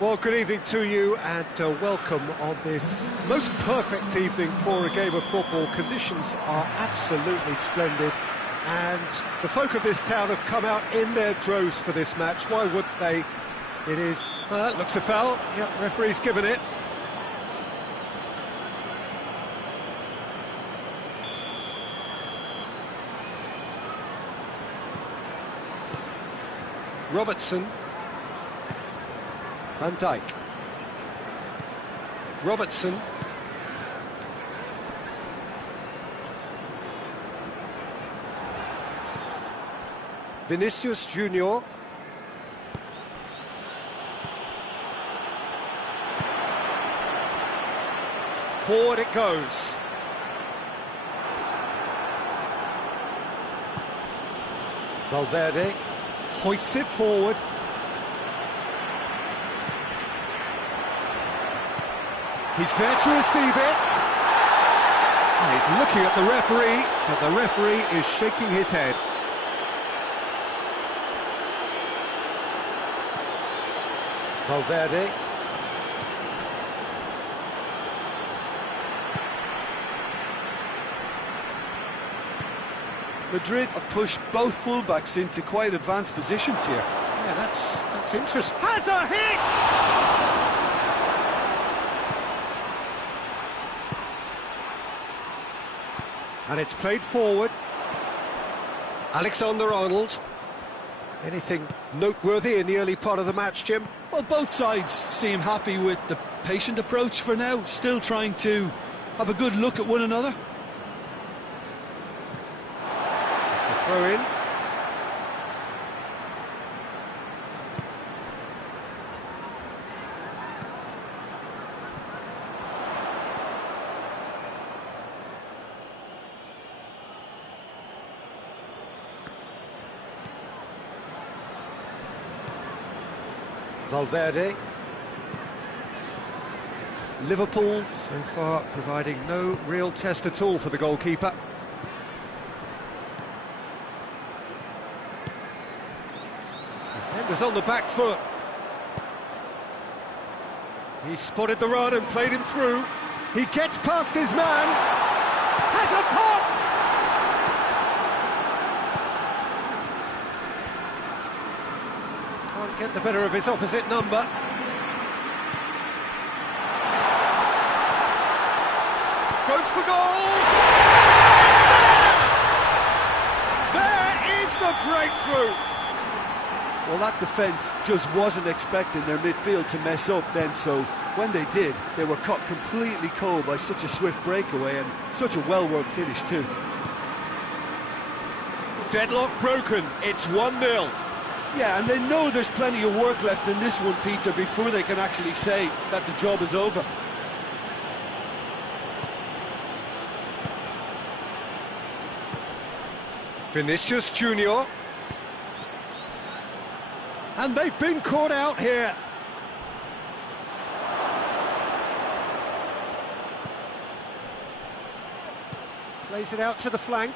Well, good evening to you and welcome on this most perfect evening for a game of football. Conditions are absolutely splendid and the folk of this town have come out in their droves for this match. Why wouldn't they? It is, looks a foul. Yep, referee's given it. Robertson. Van Dijk. Robertson. Vinicius Junior. Forward it goes. Valverde hoists it forward. He's there to receive it. And he's looking at the referee, but the referee is shaking his head. Valverde. Madrid have pushed both fullbacks into quite advanced positions here. Yeah, that's interesting. Has a hit! And it's played forward. Alexander-Arnold. Anything noteworthy in the early part of the match, Jim? Well, both sides seem happy with the patient approach for now, still trying to have a good look at one another. It's a throw in. Valverde. Liverpool, so far, providing no real test at all for the goalkeeper. Defenders on the back foot. He spotted the run and played him through. He gets past his man. Has a pop! Can't get the better of his opposite number. Goes for goal! There is the breakthrough! Well, that defence just wasn't expecting their midfield to mess up then, so when they did, they were caught completely cold by such a swift breakaway and such a well-worked finish too. Deadlock broken, it's 1-0. Yeah, and they know there's plenty of work left in this one, Peter, before they can actually say that the job is over. Vinicius Junior. And they've been caught out here. Plays it out to the flank.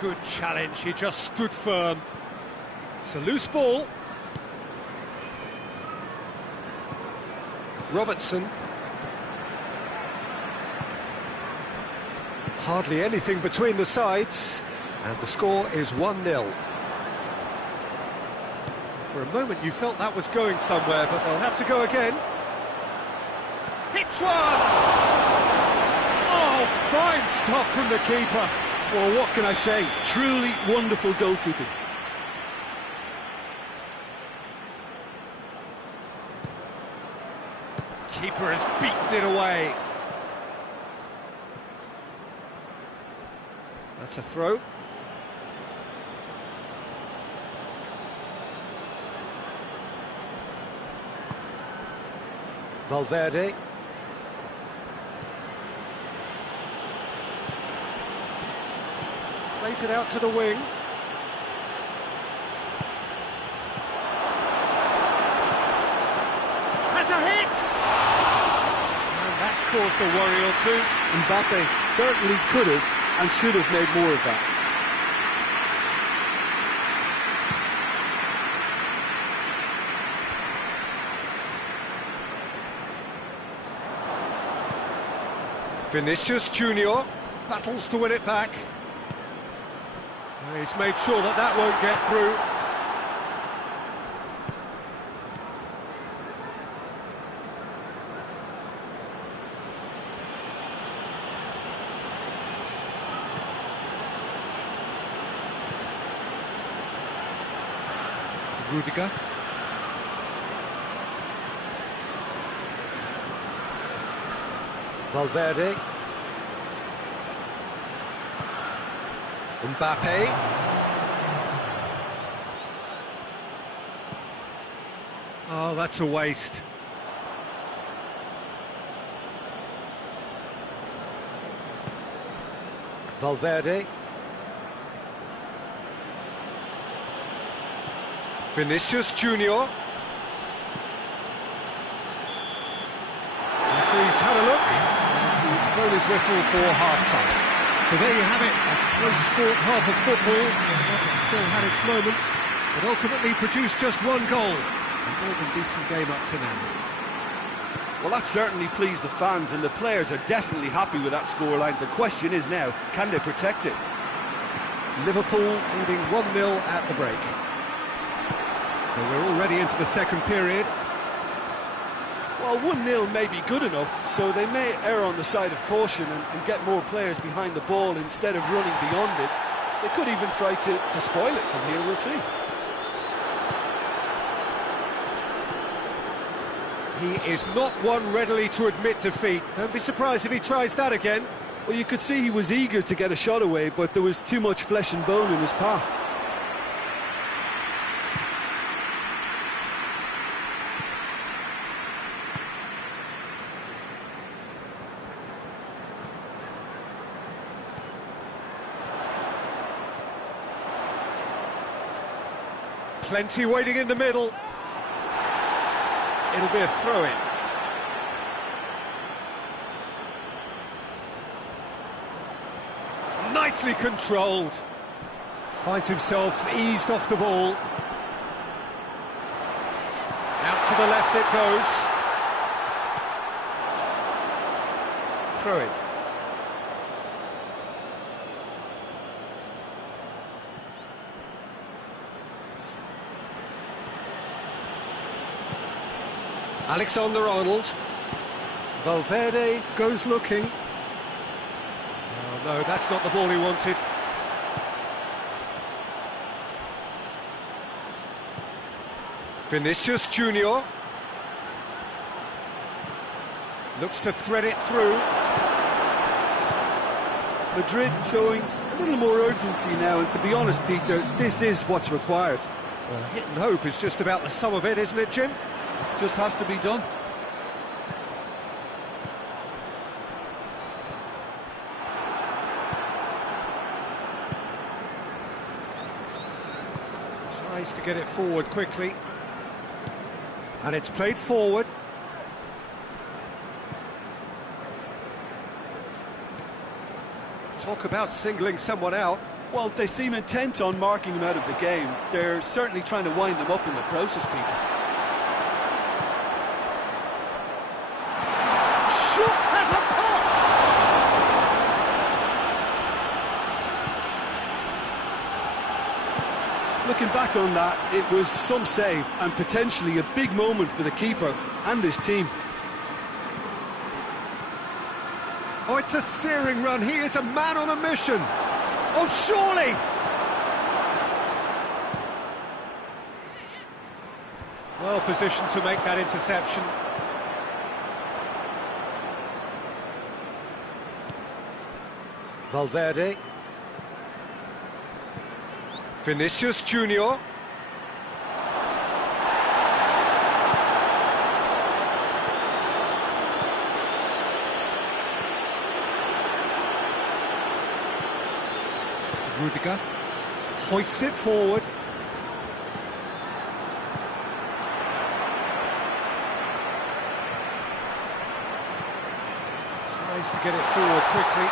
Good challenge, he just stood firm. It's a loose ball. Robertson. Hardly anything between the sides, and the score is 1-0. For a moment you felt that was going somewhere, but they'll have to go again. Hits one! Oh, fine stop from the keeper. Well, what can I say? Truly wonderful goalkeeping. Keeper has beaten it away. That's a throw. Valverde. Plays it out to the wing. Has a hit! And that's caused a worry or two. Mbappe certainly could have and should have made more of that. Vinicius Junior battles to win it back. And he's made sure that that won't get through. Rudiger. Valverde. Mbappe. Oh, that's a waste. Valverde. Vinicius Junior. Referee's had a look, and he's blown his whistle for half-time. So there you have it, a close sport half of football, that still had its moments, but ultimately produced just one goal. A more than decent game up to now. Well, that certainly pleased the fans, and the players are definitely happy with that scoreline. The question is now, can they protect it? Liverpool leading 1-0 at the break. Well, we're already into the second period. Well, 1-0 may be good enough, so they may err on the side of caution and get more players behind the ball instead of running beyond it. They could even try to spoil it from here, we'll see. He is not one readily to admit defeat. Don't be surprised if he tries that again. Well, you could see he was eager to get a shot away, but there was too much flesh and bone in his path. Plenty waiting in the middle. It'll be a throw-in. Nicely controlled. Finds himself eased off the ball. Out to the left it goes. Throw-in. Alexander-Arnold. Valverde goes looking. Oh no, that's not the ball he wanted. Vinicius Junior. Looks to thread it through. Madrid showing a little more urgency now, and to be honest, Peter, this is what's required. Well, hit and hope is just about the sum of it, isn't it, Jim? Just has to be done. Tries to get it forward quickly. And it's played forward. Talk about singling someone out. Well, they seem intent on marking him out of the game. They're certainly trying to wind him up in the process, Peter. looking back on that, it was some save and potentially a big moment for the keeper and his team. Oh, it's a searing run. He is a man on a mission. Oh, surely! Well positioned to make that interception. Valverde. Vinicius Junior. Rudiger hoists it forward. Tries to get it forward quickly.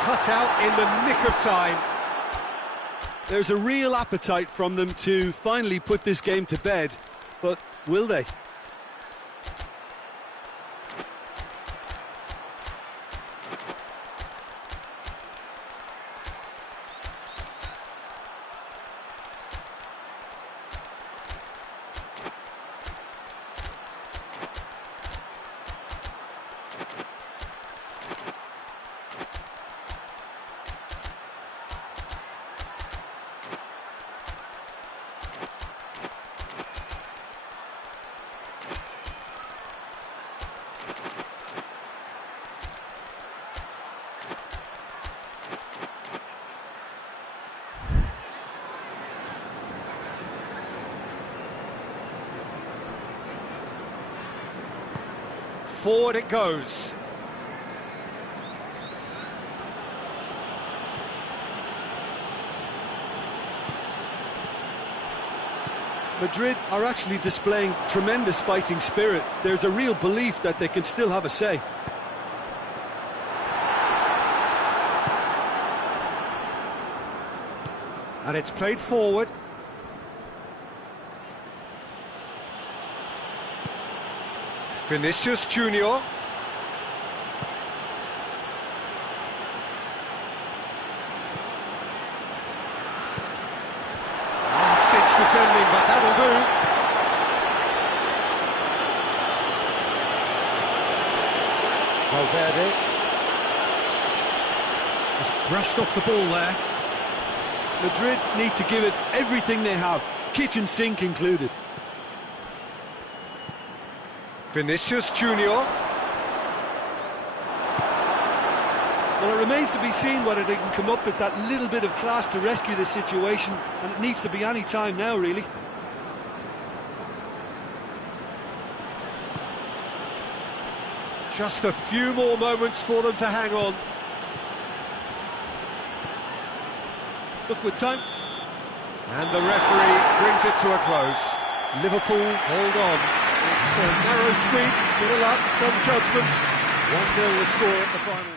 Cut out in the nick of time. There's a real appetite from them to finally put this game to bed, but will they? Forward it goes. Madrid are actually displaying tremendous fighting spirit. There's a real belief that they can still have a say. And it's played forward. Vinicius Junior. Last-ditch defending, but that'll do. Valverde has brushed off the ball there. Madrid need to give it everything they have, kitchen sink included. Vinicius Junior. Well, it remains to be seen whether they can come up with that little bit of class to rescue the situation, and it needs to be any time now, really. Just a few more moments for them to hang on. Look, with time. And the referee brings it to a close. Liverpool hold on. It's a narrow squeak, little luck, some judgment. 1-0 the score at the final.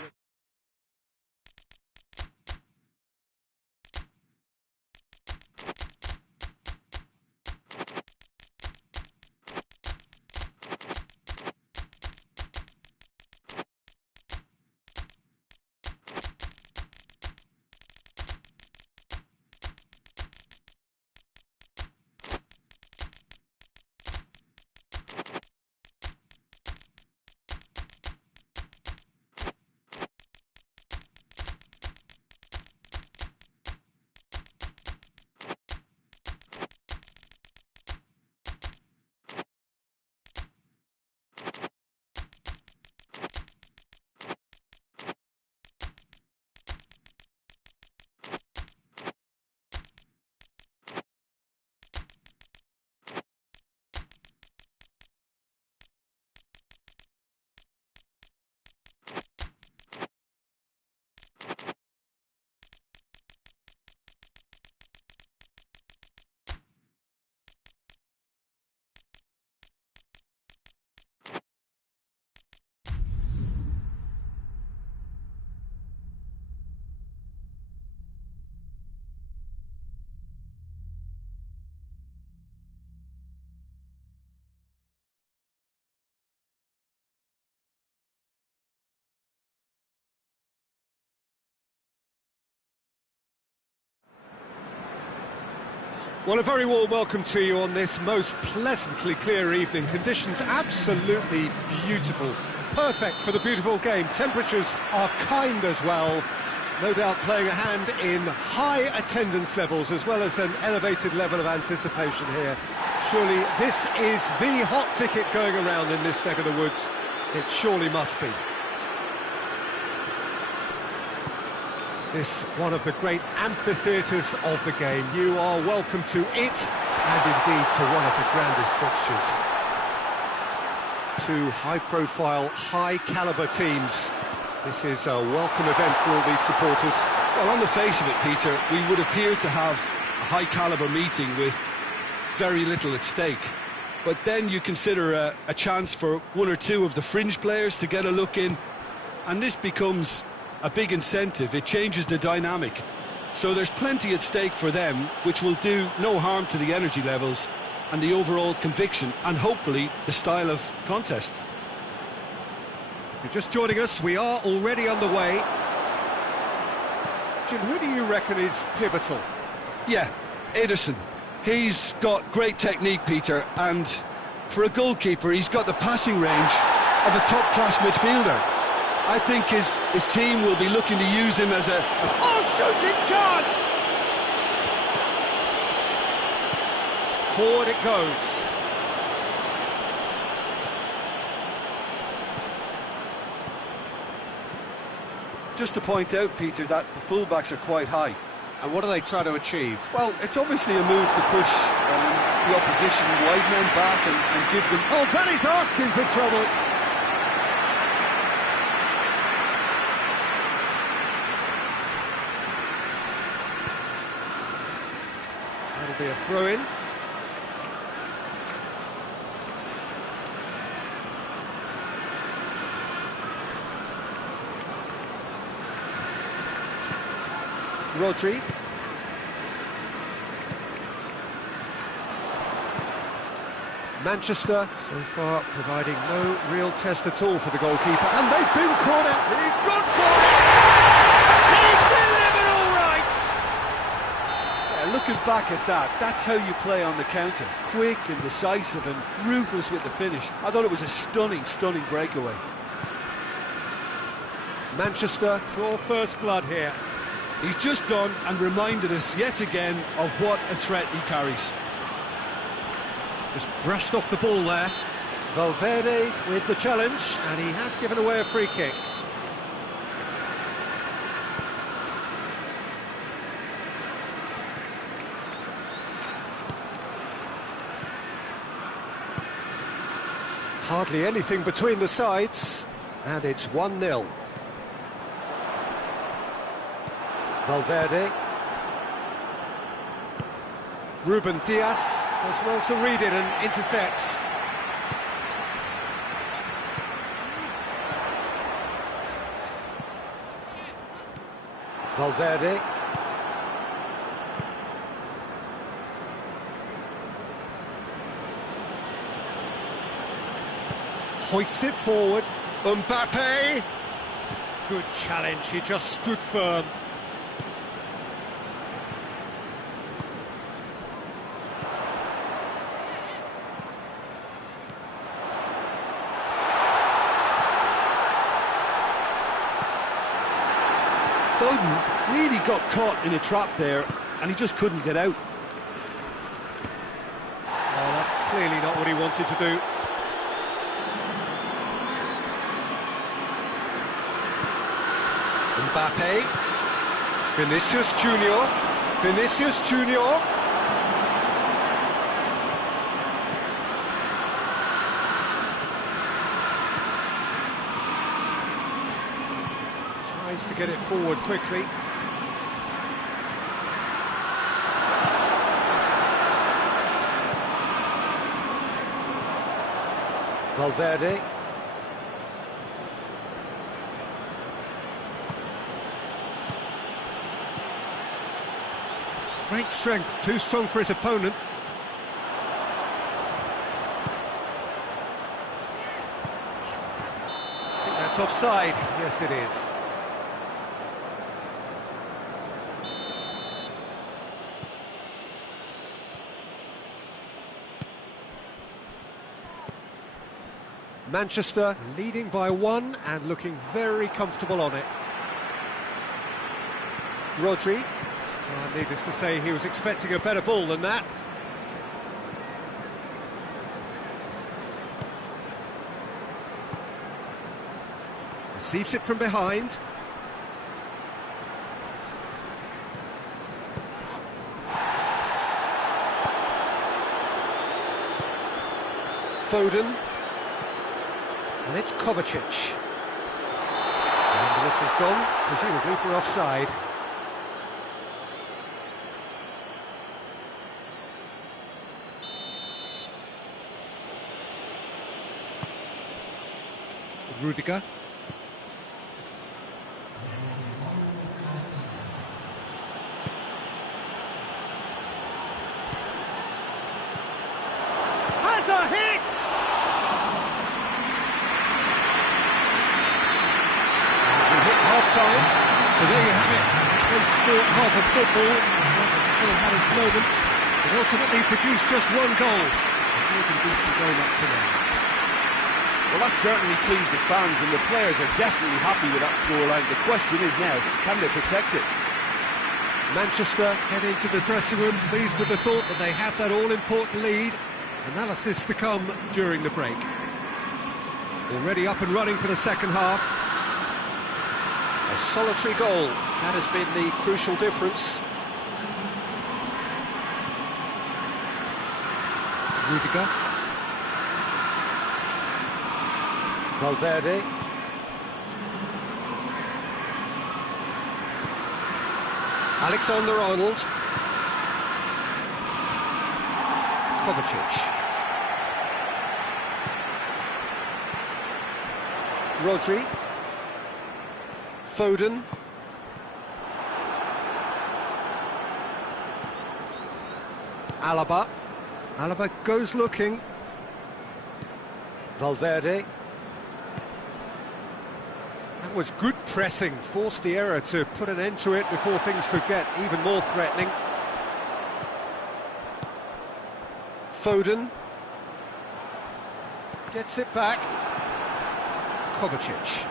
Well, a very warm welcome to you on this most pleasantly clear evening. Conditions absolutely beautiful. Perfect for the beautiful game. Temperatures are kind as well. No doubt playing a hand in high attendance levels as well as an elevated level of anticipation here. Surely this is the hot ticket going around in this neck of the woods. It surely must be. This one of the great amphitheatres of the game. You are welcome to it, and indeed to one of the grandest fixtures. Two high-profile, high-calibre teams. This is a welcome event for all these supporters. Well, on the face of it, Peter, we would appear to have a high-calibre meeting with very little at stake. But then you consider a chance for one or two of the fringe players to get a look in, and this becomes a big incentive. It changes the dynamic. So there's plenty at stake for them, which will do no harm to the energy levels and the overall conviction, and hopefully the style of contest. If you're just joining us, we are already underway. Jim, who do you reckon is pivotal? Yeah, Ederson. He's got great technique, Peter, and for a goalkeeper, he's got the passing range of a top-class midfielder. I think his team will be looking to use him as a... Oh, shooting chance! Forward it goes. Just to point out, Peter, that the fullbacks are quite high. And what are they trying to achieve? Well, it's obviously a move to push the opposition wide men back and give them... Oh, Danny's asking for trouble. That'll be a throw-in. Rodri. Manchester, so far, providing no real test at all for the goalkeeper. And they've been caught out. He's gone for it! He's delivered all right! Yeah, looking back at that, that's how you play on the counter. Quick and decisive and ruthless with the finish. I thought it was a stunning, stunning breakaway. Manchester draw first blood here. He's just gone and reminded us yet again of what a threat he carries. Just brushed off the ball there. Valverde with the challenge, and he has given away a free kick. Hardly anything between the sides, and it's 1-0. Valverde. Ruben Dias does well to read it and intercepts. Valverde. Hoists it forward. Mbappe. Good challenge, he just stood firm. Foden really got caught in a trap there, and he just couldn't get out. Oh, that's clearly not what he wanted to do. Mbappe. Vinicius Junior. Vinicius Junior. Tries to get it forward quickly. Valverde. Great strength, too strong for his opponent. I think that's offside. Yes, it is. Manchester leading by 1 and looking very comfortable on it. Rodri. Needless to say, he was expecting a better ball than that. Receives it from behind. Foden. And it's Kovacic. And the whistle's gone, presumably for offside. Rudiger. Has a hit! We hit half-time, so there you have it. One sport half of football, still had its moments, but ultimately produced just 1 goal. A good decent game up to now. Well, that certainly pleased the fans, and the players are definitely happy with that scoreline. The question is now, can they protect it? Manchester head into the dressing room, pleased with the thought that they have that all-important lead. Analysis to come during the break. Already up and running for the second half. A solitary goal, that has been the crucial difference. Rudiger. Valverde. Alexander-Arnold. Kovacic. Rodri. Foden. Alaba. Alaba goes looking. Valverde. That was good pressing, forced the error to put an end to it before things could get even more threatening. Foden. Gets it back. Kovacic.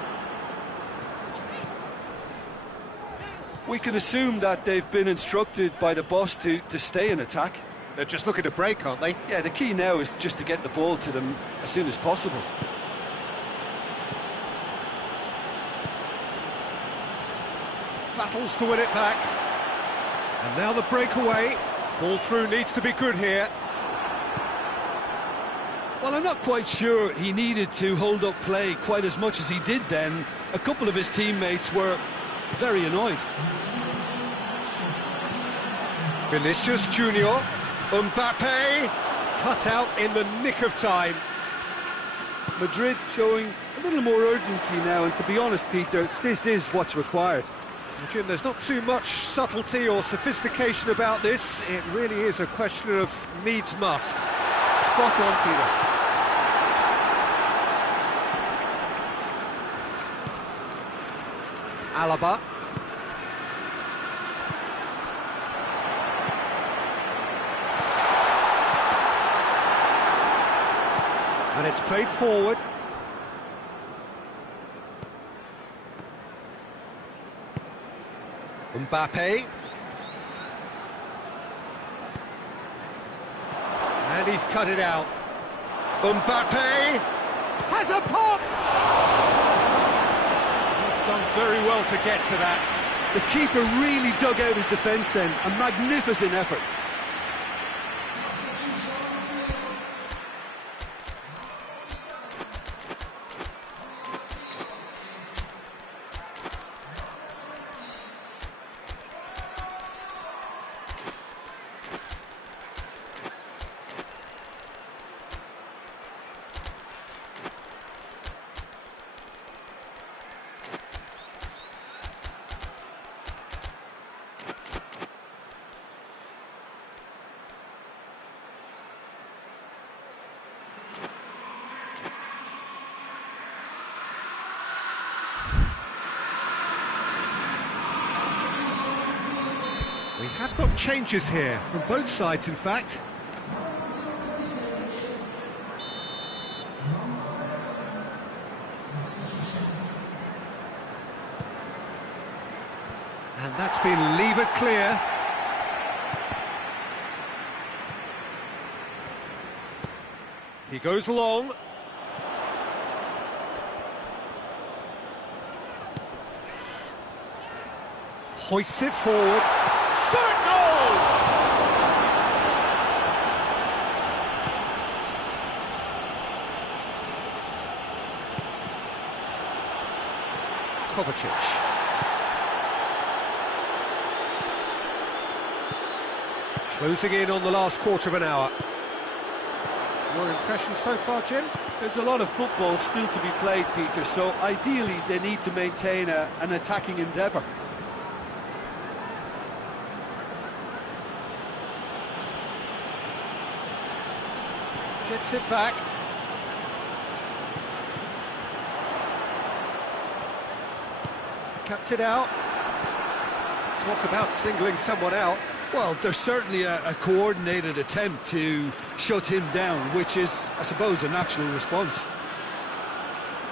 We can assume that they've been instructed by the boss to stay in attack. They're just looking to break, aren't they? Yeah, the key now is just to get the ball to them as soon as possible. Battles to win it back. And now the breakaway. Ball through needs to be good here. Well, I'm not quite sure he needed to hold up play quite as much as he did then. A couple of his teammates were very annoyed. Vinicius Junior. Mbappe. Cut out in the nick of time. Madrid showing a little more urgency now, and to be honest, Peter, this is what's required. Jim, there's not too much subtlety or sophistication about this. It really is a question of needs must. Spot on, Peter. Alaba. And it's played forward. Mbappe. And he's cut it out. Mbappe has a pop! He's done very well to get to that. The keeper really dug out his defence then. A magnificent effort. We have got changes here, from both sides in fact. And that's been levered clear. He goes long. Hoists it forward. Shot a goal! Kovacic. Closing in on the last quarter of an hour. Your impressions so far, Jim? There's a lot of football still to be played, Peter, so ideally they need to maintain an attacking endeavour. Gets it back. Cuts it out. Talk about singling someone out. Well, there's certainly a coordinated attempt to shut him down, which is, I suppose, a natural response.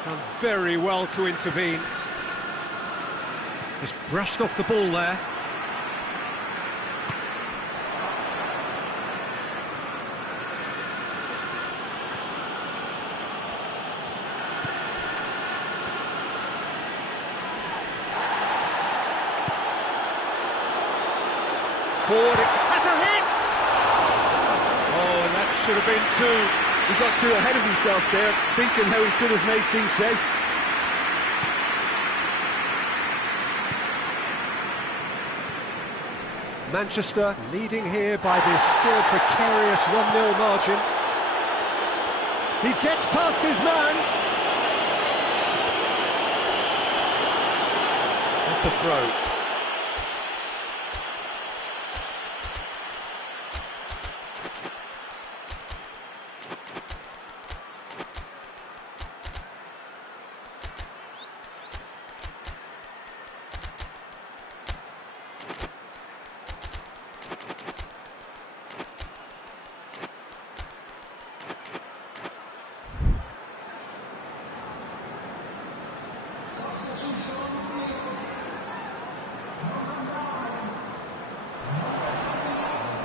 Done very well to intervene. Just brushed off the ball there. Forward, it has a hit! Oh, and that should have been two. He got too ahead of himself there, thinking how he could have made things safe. Manchester leading here by this still precarious 1-0 margin. He gets past his man. That's a throw.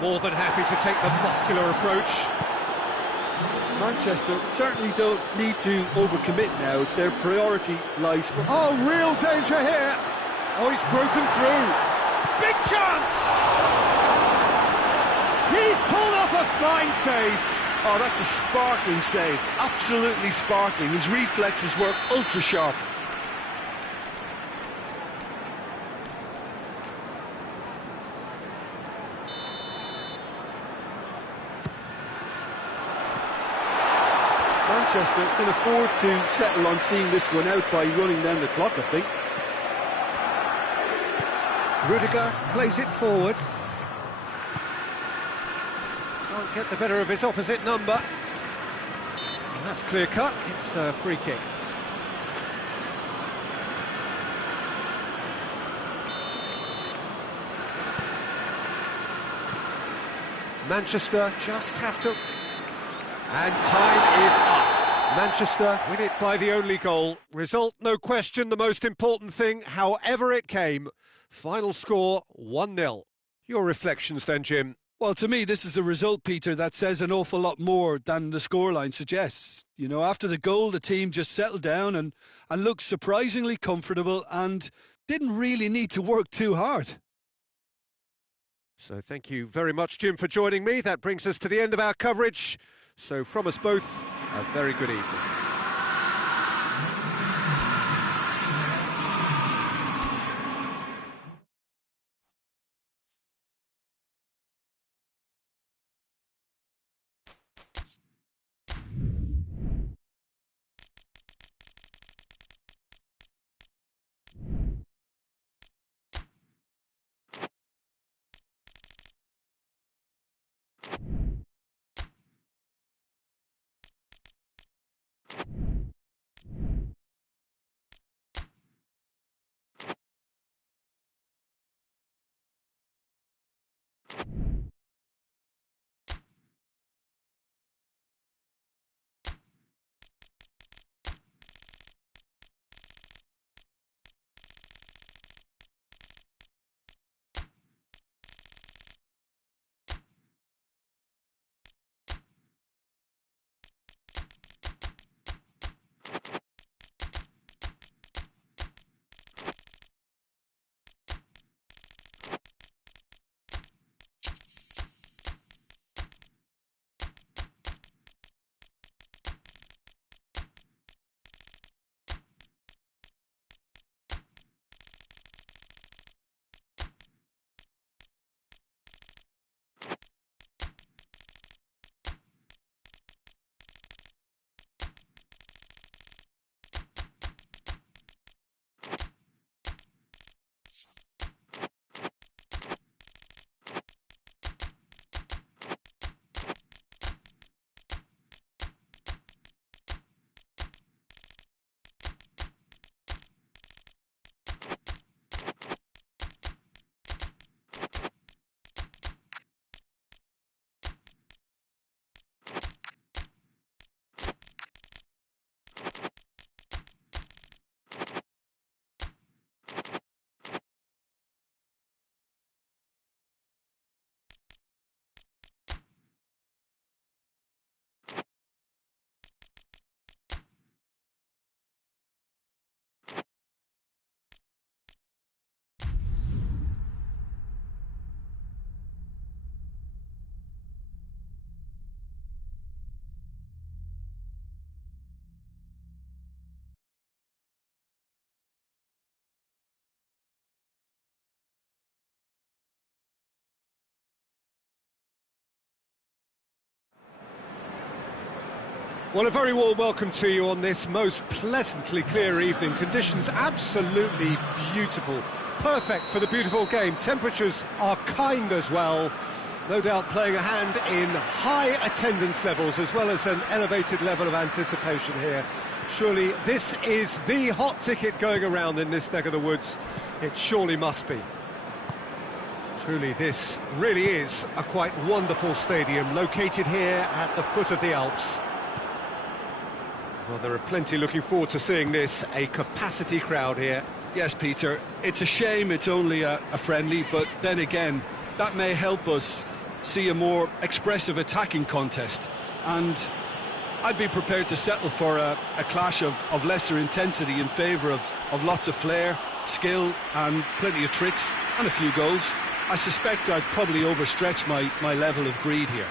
More than happy to take the muscular approach. Manchester certainly don't need to overcommit now. Their priority lies for... Oh, real danger here! Oh, he's broken through. Big chance! He's pulled off a fine save. Oh, that's a sparkling save. Absolutely sparkling. His reflexes work ultra sharp. Manchester can afford to settle on seeing this one out by running down the clock, I think. Rudiger plays it forward. Can't get the better of his opposite number. And that's clear cut, it's a free kick. Manchester just have to... And time is up. Manchester win it by the only goal. Result, no question, the most important thing, however it came. Final score, 1-0. Your reflections then, Jim? Well, to me, this is a result, Peter, that says an awful lot more than the scoreline suggests. You know, after the goal, the team just settled down and looked surprisingly comfortable and didn't really need to work too hard. So thank you very much, Jim, for joining me. That brings us to the end of our coverage. So from us both, a very good evening. Well, a very warm welcome to you on this most pleasantly clear evening. Conditions absolutely beautiful. Perfect for the beautiful game. Temperatures are kind as well. No doubt playing a hand in high attendance levels as well as an elevated level of anticipation here. Surely this is the hot ticket going around in this neck of the woods. It surely must be. Truly, this really is a quite wonderful stadium located here at the foot of the Alps. Well, there are plenty looking forward to seeing this, a capacity crowd here. Yes, Peter, it's a shame it's only a friendly, but then again, that may help us see a more expressive attacking contest. And I'd be prepared to settle for a clash of lesser intensity in favour of lots of flair, skill and plenty of tricks and a few goals. I suspect I've probably overstretched my level of greed here.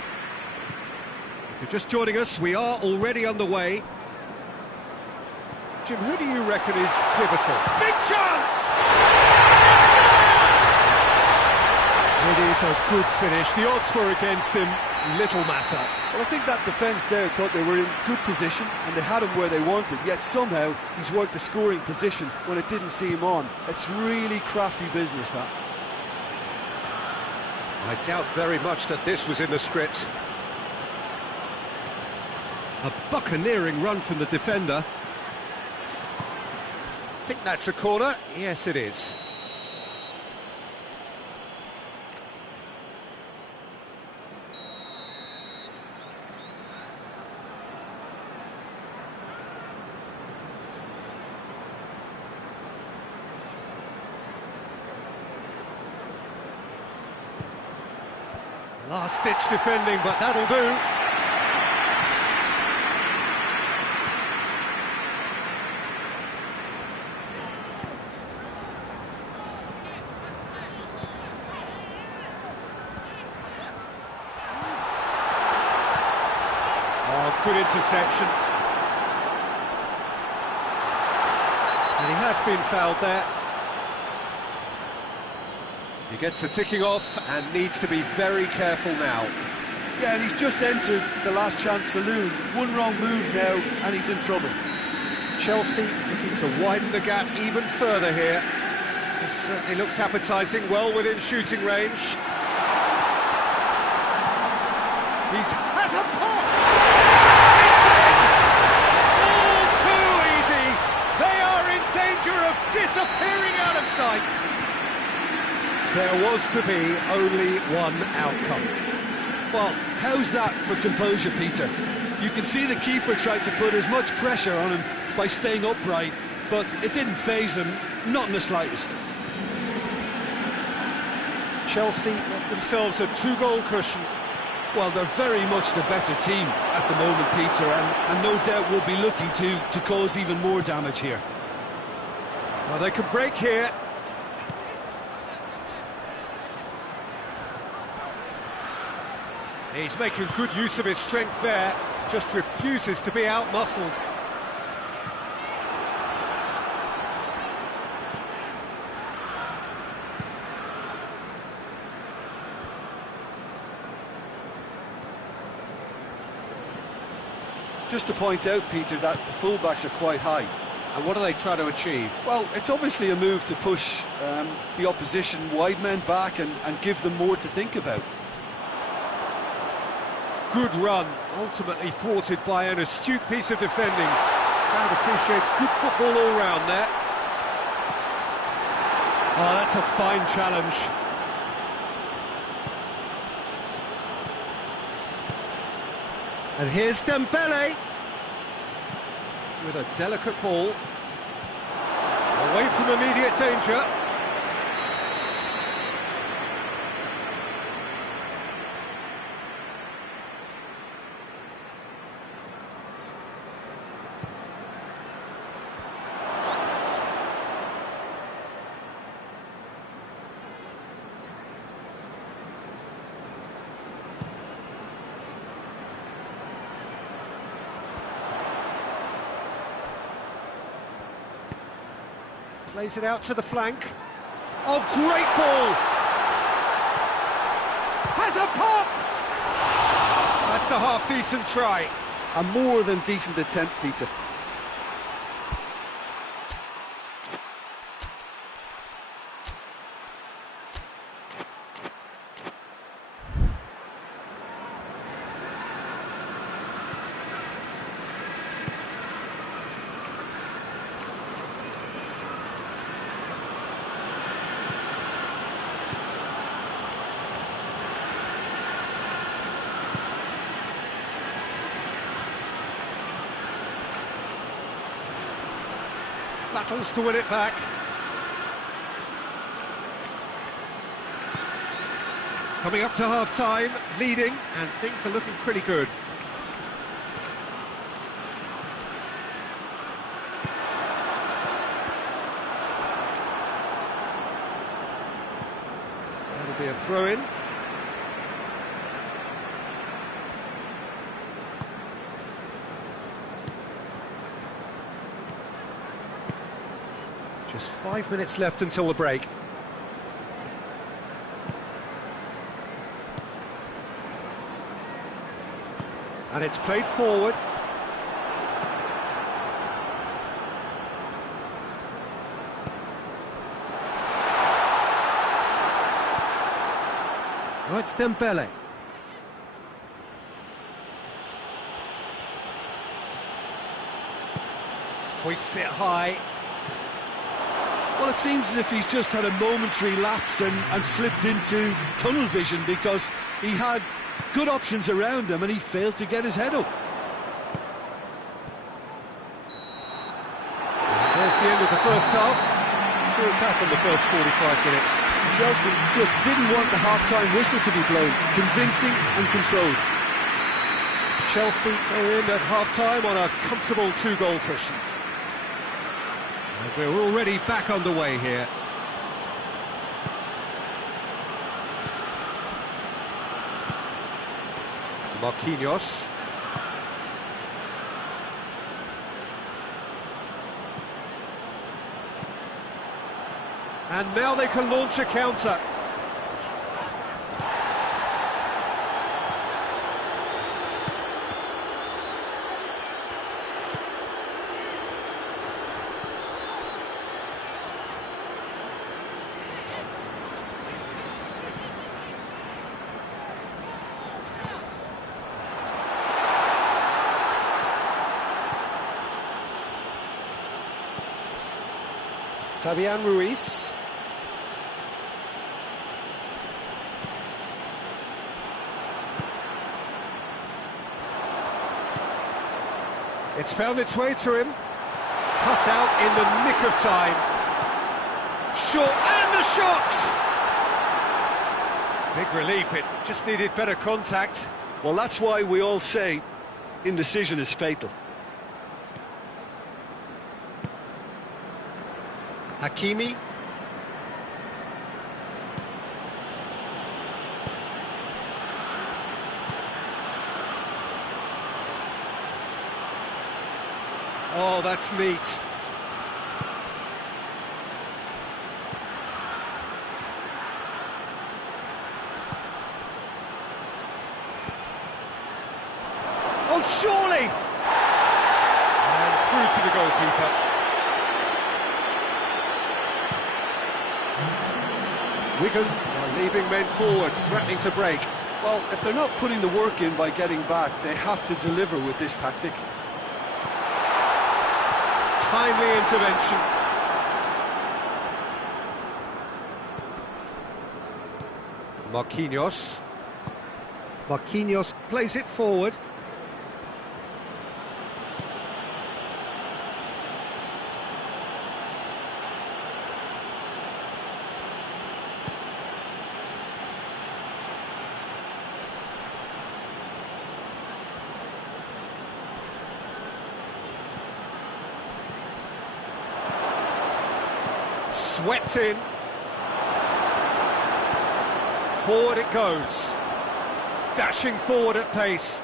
If you're just joining us, we are already underway. Jim, who do you reckon is pivotal? Big chance! It is a good finish. The odds were against him, little matter. Well, I think that defence there thought they were in good position and they had him where they wanted, yet somehow he's worked the scoring position when it didn't see him on. It's really crafty business, that. I doubt very much that this was in the script. A buccaneering run from the defender. I think that's a corner. Yes, it is. Last-ditch defending, but that'll do. Oh, good interception. And he has been fouled there. He gets the ticking off and needs to be very careful now. Yeah, and he's just entered the last chance saloon. One wrong move now and he's in trouble. Chelsea looking to widen the gap even further here. It certainly looks appetising, well within shooting range. He has a pop! All too easy! They are in danger of disappearing out of sight. There was to be only one outcome. Well, how's that for composure, Peter? You can see the keeper tried to put as much pressure on him by staying upright, but it didn't faze him, not in the slightest. Chelsea got themselves a two-goal cushion. Well, they're very much the better team at the moment, Peter, and no doubt will be looking to cause even more damage here. Well, they could break here. He's making good use of his strength there, just refuses to be out-muscled. Just to point out, Peter, that the fullbacks are quite high. And what do they try to achieve? Well, it's obviously a move to push the opposition wide men back and give them more to think about. Good run, ultimately thwarted by an astute piece of defending. Crowd appreciates good football all round there. Oh, that's a fine challenge. And here's Dembele with a delicate ball. Away from immediate danger. Plays it out to the flank. Oh, great ball! Has a pop! That's a half-decent try. A more than decent attempt, Peter. Battles to win it back. Coming up to half-time, leading, and things are looking pretty good. That'll be a throw-in. Just 5 minutes left until the break. And it's played forward. Oh, it's Dembele. Hoists it high. Well, it seems as if he's just had a momentary lapse and slipped into tunnel vision, because he had good options around him and he failed to get his head up. There's the end of the first half. Good back in the first 45 minutes. Chelsea just didn't want the half-time whistle to be blown. Convincing and controlled. Chelsea are in at half-time on a comfortable two-goal cushion. And we're already back underway here. Marquinhos. And now they can launch a counter. Fabian Ruiz. It's found its way to him. Cut out in the nick of time. Short, and the shot! Big relief, it just needed better contact. Well, that's why we all say indecision is fatal. Hakimi. Oh, that's neat. Oh, surely! And through to the goalkeeper. Wigan are leaving men forward, threatening to break. Well, if they're not putting the work in by getting back, they have to deliver with this tactic. Timely intervention. Marquinhos. Marquinhos plays it forward. Swept in. Forward it goes. Dashing forward at pace.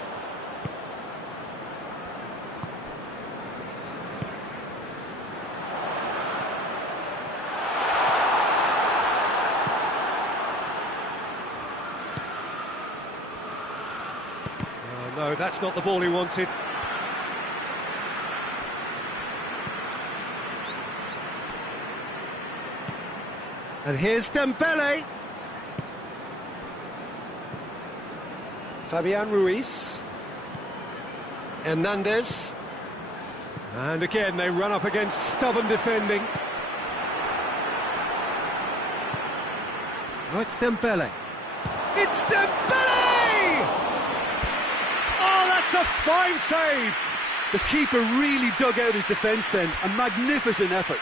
Oh, no, that's not the ball he wanted. And here's Dembele. Fabian Ruiz. Hernandez. And again, they run up against stubborn defending. Oh, it's Dembele. It's Dembele! Oh, that's a fine save! The keeper really dug out his defence then. A magnificent effort.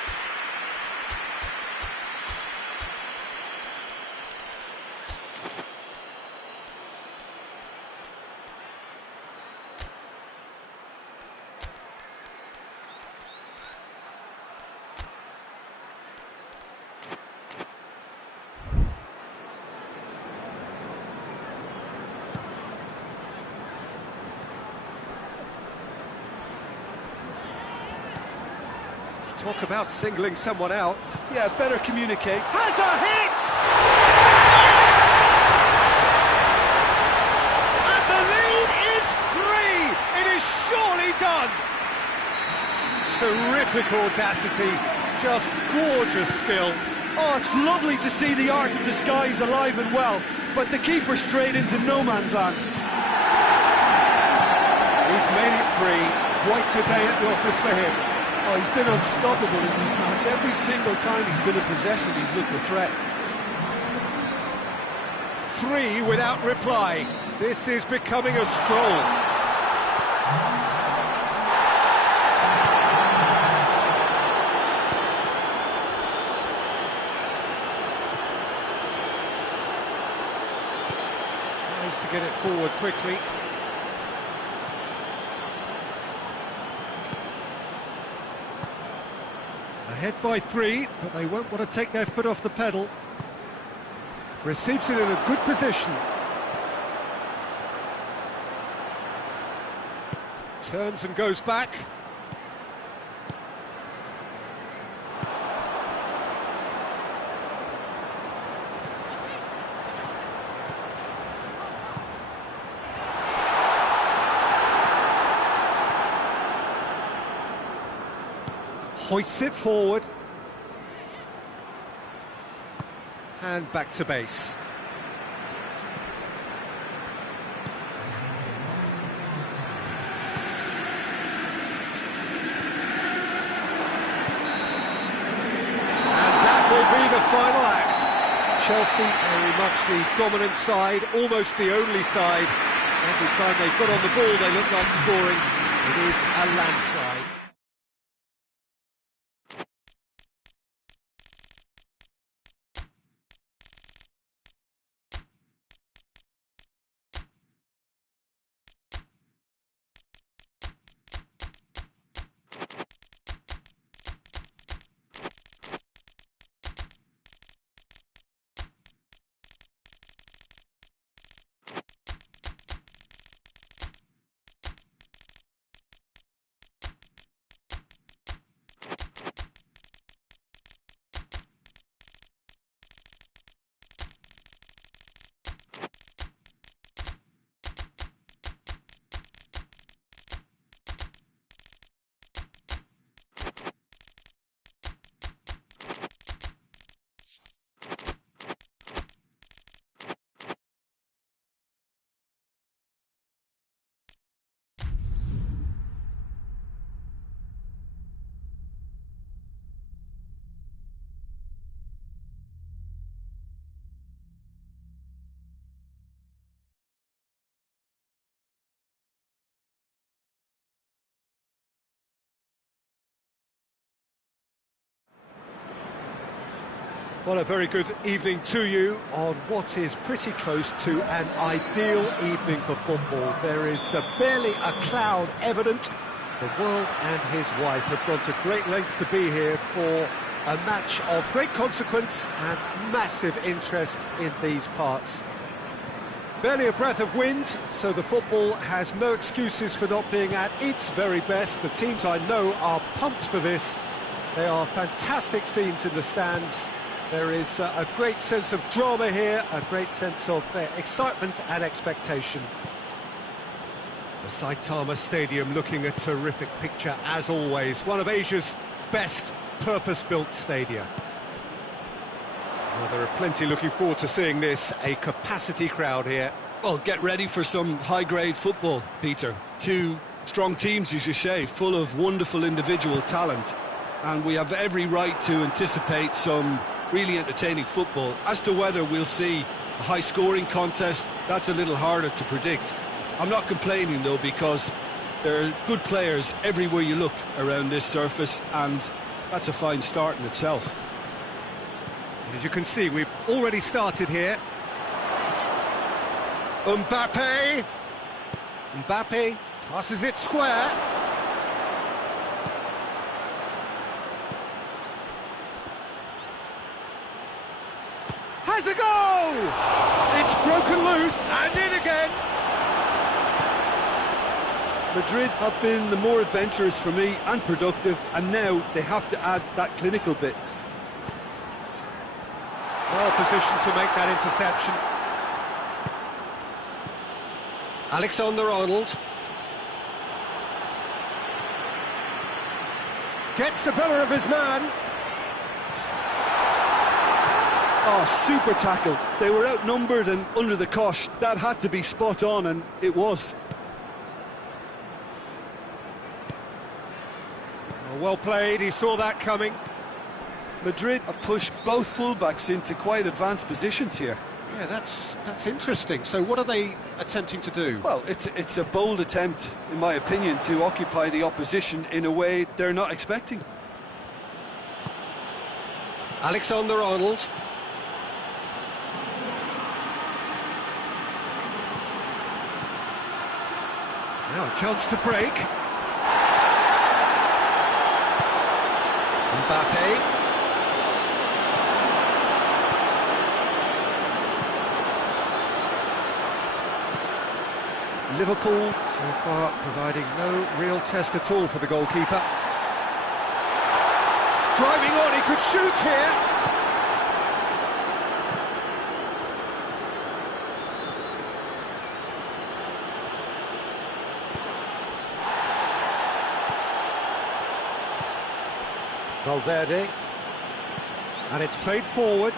Talk about singling someone out. Yeah, better communicate. Has a hit! Yes! And the lead is 3! It is surely done! Terrific audacity, just gorgeous skill. Oh, it's lovely to see the art of disguise alive and well, but the keeper straight into no man's land. He's made it 3, quite a day at the office for him. Oh, he's been unstoppable in this match. Every single time he's been in possession, he's looked a threat. 3 without reply. This is becoming a stroll. Tries to get it forward quickly. Ahead by 3, but they won't want to take their foot off the pedal. Receives it in a good position. Turns and goes back. Hoists it forward. And back to base. And that will be the final act. Chelsea very much the dominant side, almost the only side. Every time they got on the ball, they look like scoring. It is a landslide. Well, a very good evening to you on what is pretty close to an ideal evening for football. There is barely a cloud evident. The world and his wife have gone to great lengths to be here for a match of great consequence and massive interest in these parts. Barely a breath of wind, so the football has no excuses for not being at its very best. The teams I know are pumped for this. They are fantastic scenes in the stands. There is a great sense of drama here, a great sense of excitement and expectation. The Saitama Stadium looking a terrific picture as always, one of Asia's best purpose-built stadia. Well, there are plenty looking forward to seeing this. A capacity crowd here. Well, get ready for some high-grade football, Peter. Two strong teams, as you say, full of wonderful individual talent. And we have every right to anticipate some really entertaining football. As to whether we'll see a high-scoring contest, that's a little harder to predict. I'm not complaining, though, because there are good players everywhere you look around this surface, and that's a fine start in itself. As you can see, we've already started here. Mbappe passes it square. Has a goal! It's broken loose and in again. Madrid have been the more adventurous for me and productive, and now they have to add that clinical bit. Well positioned to make that interception. Alexander-Arnold. Gets the better of his man. Oh, super tackle. They were outnumbered and under the cosh. That had to be spot on, and it was. Well played, he saw that coming. Madrid have pushed both fullbacks into quite advanced positions here. Yeah, that's interesting. So what are they attempting to do? Well, it's a bold attempt, in my opinion, to occupy the opposition in a way they're not expecting. Alexander-Arnold. Now a chance to break. Mbappe. Liverpool so far providing no real test at all for the goalkeeper. Driving on, he could shoot here. Valverde. And it's played forward.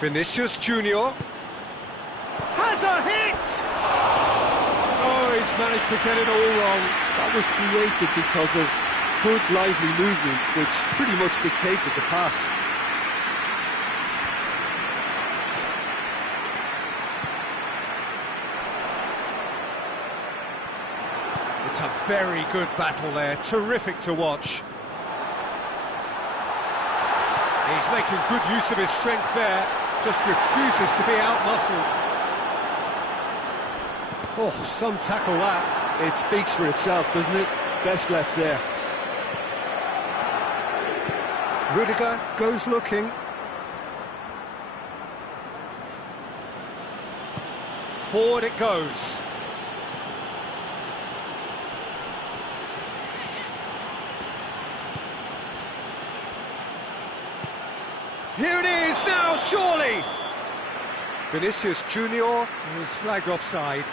Vinicius Junior has a hit! Oh, he's managed to get it all wrong. That was created because of good, lively movement, which pretty much dictated the pass. It's a very good battle there, terrific to watch. He's making good use of his strength there, just refuses to be out-muscled. Oh, some tackle that. It speaks for itself, doesn't it? Best left there. Rudiger goes looking. Forward it goes. Here it is now, surely! Vinicius Junior is flagged offside.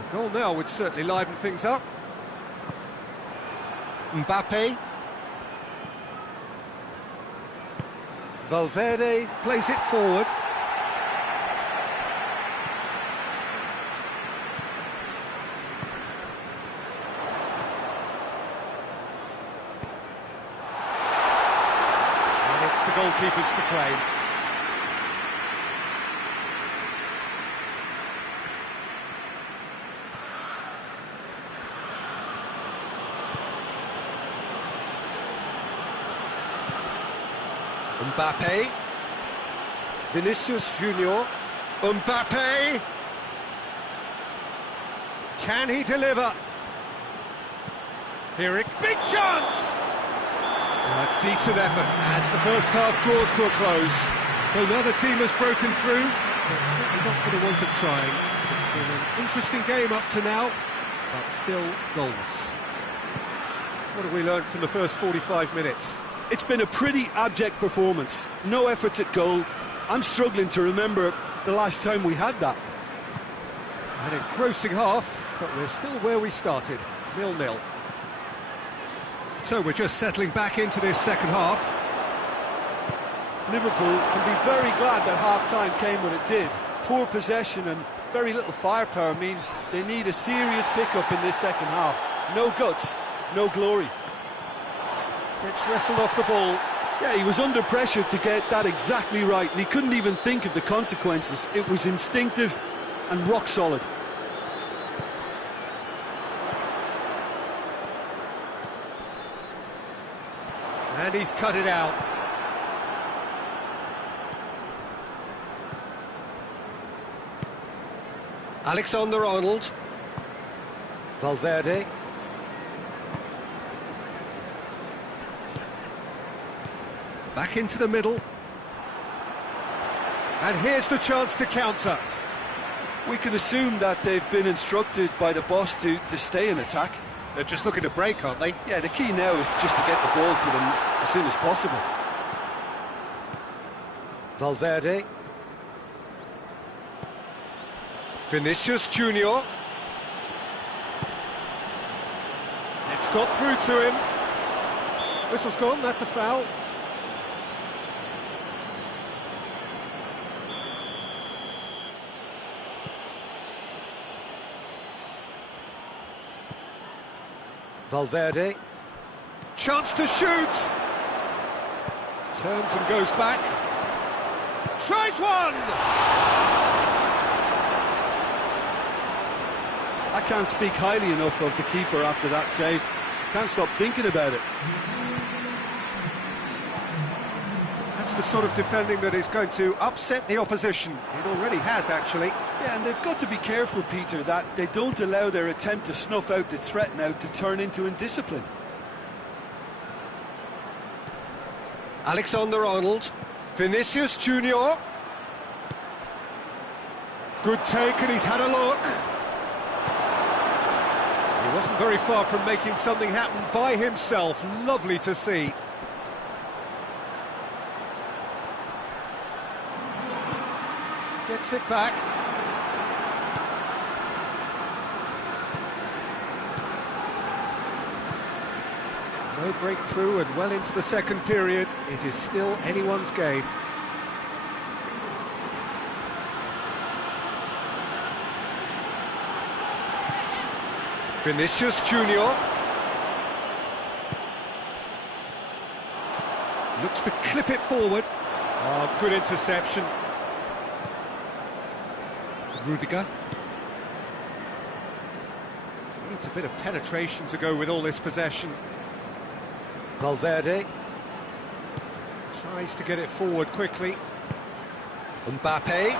A goal now would certainly liven things up. Mbappe. Valverde plays it forward. And it's the goalkeepers to claim. Mbappe. Vinicius Junior. Mbappe. Can he deliver? Here it... Big chance! A decent effort as the first half draws to a close. So now the team has broken through. but certainly not for the want of trying. It's been an interesting game up to now, but still goals. What have we learned from the first 45 minutes? It's been a pretty abject performance. No efforts at goal. I'm struggling to remember the last time we had that. An engrossing half, but we're still where we started, 0-0. So we're just settling back into this second half. Liverpool can be very glad that half-time came when it did. Poor possession and very little firepower means they need a serious pickup in this second half. No guts, no glory. Gets wrestled off the ball. Yeah, he was under pressure to get that exactly right, and he couldn't even think of the consequences. It was instinctive and rock solid. And he's cut it out. Alexander-Arnold. Valverde. Back into the middle. And here's the chance to counter. We can assume that they've been instructed by the boss to stay in attack. They're just looking to break, aren't they? Yeah, the key now is just to get the ball to them as soon as possible. Valverde. Vinicius Junior. It's got through to him. Whistle's gone, that's a foul. Valverde. Chance to shoot. Turns and goes back. Tries one! I can't speak highly enough of the keeper after that save. Can't stop thinking about it. That's the sort of defending that is going to upset the opposition. It already has, actually. Yeah, and they've got to be careful, Peter, that they don't allow their attempt to snuff out the threat now to turn into indiscipline. Alexander-Arnold. Vinicius Junior. Good take, and he's had a look. He wasn't very far from making something happen by himself. Lovely to see. Gets it back. No breakthrough and well into the second period. It is still anyone's game. Vinicius Junior. Looks to clip it forward. Oh, good interception. Rudiger. Needs a bit of penetration to go with all this possession. Valverde. Tries to get it forward quickly. Mbappe.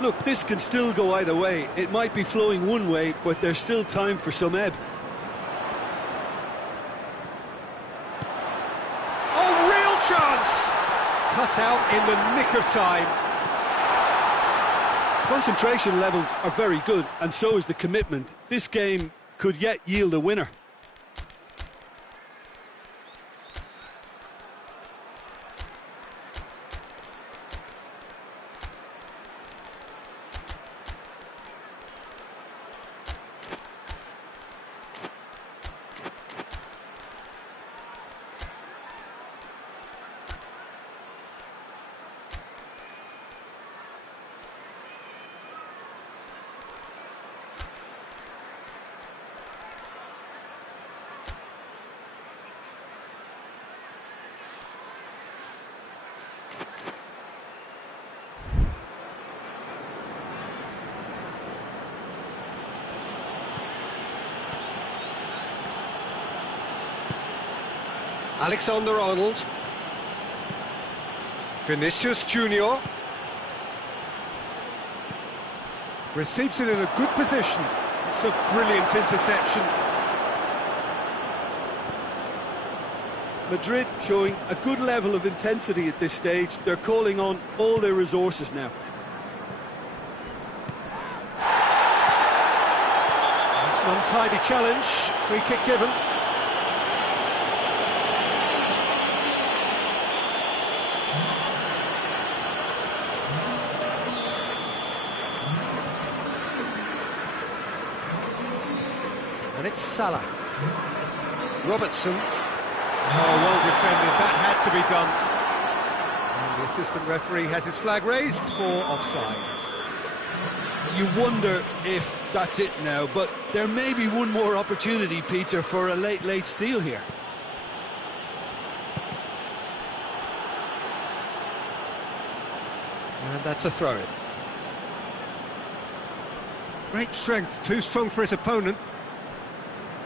Look, this can still go either way. It might be flowing one way, but there's still time for some ebb. Oh, real chance! Cut out in the nick of time. Concentration levels are very good, and so is the commitment. This game could yet yield a winner. Alexander-Arnold. Vinicius Junior. Receives it in a good position. It's a brilliant interception. Madrid showing a good level of intensity at this stage. They're calling on all their resources now. It's an untidy challenge, free kick given. And it's Salah. Robertson. Oh, well defended, that had to be done. And the assistant referee has his flag raised for offside. You wonder if that's it now, but there may be one more opportunity, Peter, for a late steal here. And that's a throw-in. Great strength, too strong for his opponent.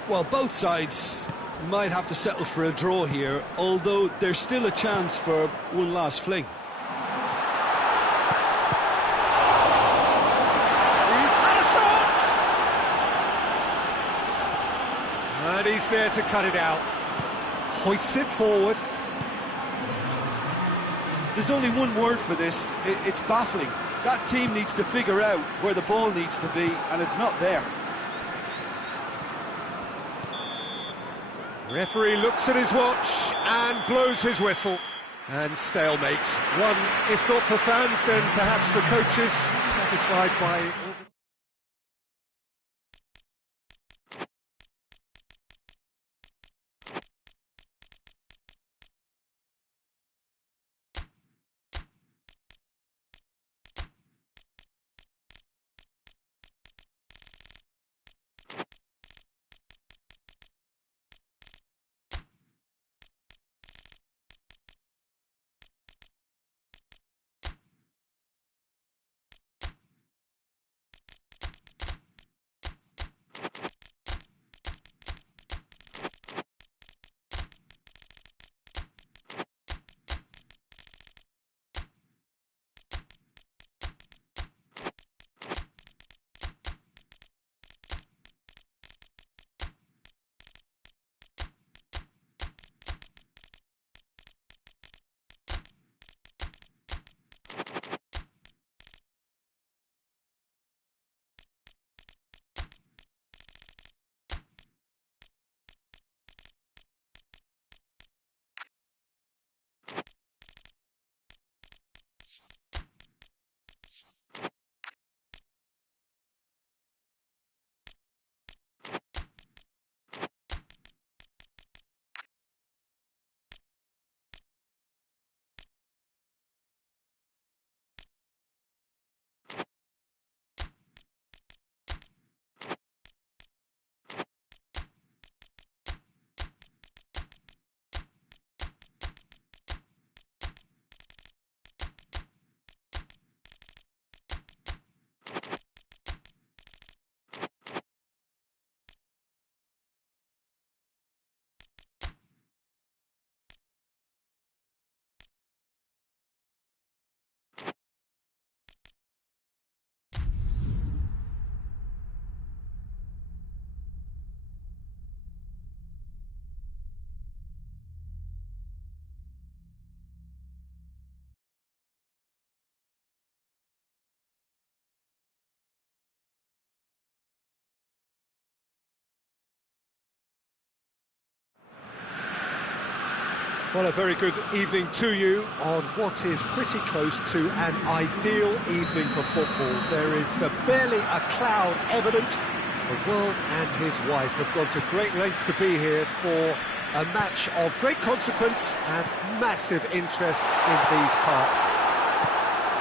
Well, both sides might have to settle for a draw here, although there's still a chance for one last fling. He's had a shot! And he's there to cut it out. Hoists it forward. There's only one word for this, it's baffling. That team needs to figure out where the ball needs to be, and it's not there. Referee looks at his watch and blows his whistle. And stalemate. One, if not for fans, then perhaps for coaches, satisfied by... Well, a very good evening to you on what is pretty close to an ideal evening for football. There is barely a cloud evident. The world and his wife have gone to great lengths to be here for a match of great consequence and massive interest in these parts.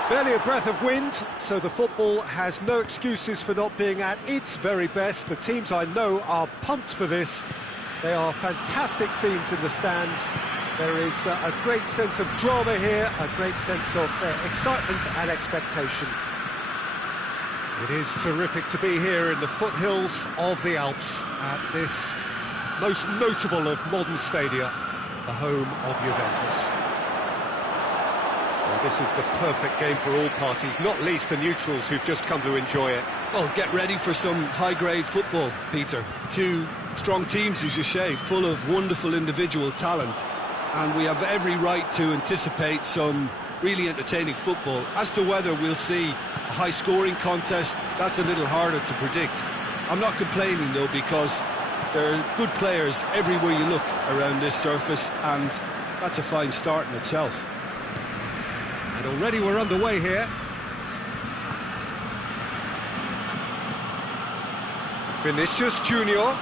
Barely a breath of wind, so the football has no excuses for not being at its very best. The teams I know are pumped for this. They are fantastic scenes in the stands. There is a great sense of drama here, a great sense of excitement and expectation. It is terrific to be here in the foothills of the Alps at this most notable of modern stadia, the home of Juventus. Well, this is the perfect game for all parties, not least the neutrals who've just come to enjoy it. Well, get ready for some high-grade football, Peter. Two strong teams, as you say, full of wonderful individual talent. and we have every right to anticipate some really entertaining football. As to whether we'll see a high-scoring contest, that's a little harder to predict. I'm not complaining, though, because there are good players everywhere you look around this surface, and that's a fine start in itself. And already we're underway here. Vinicius Junior.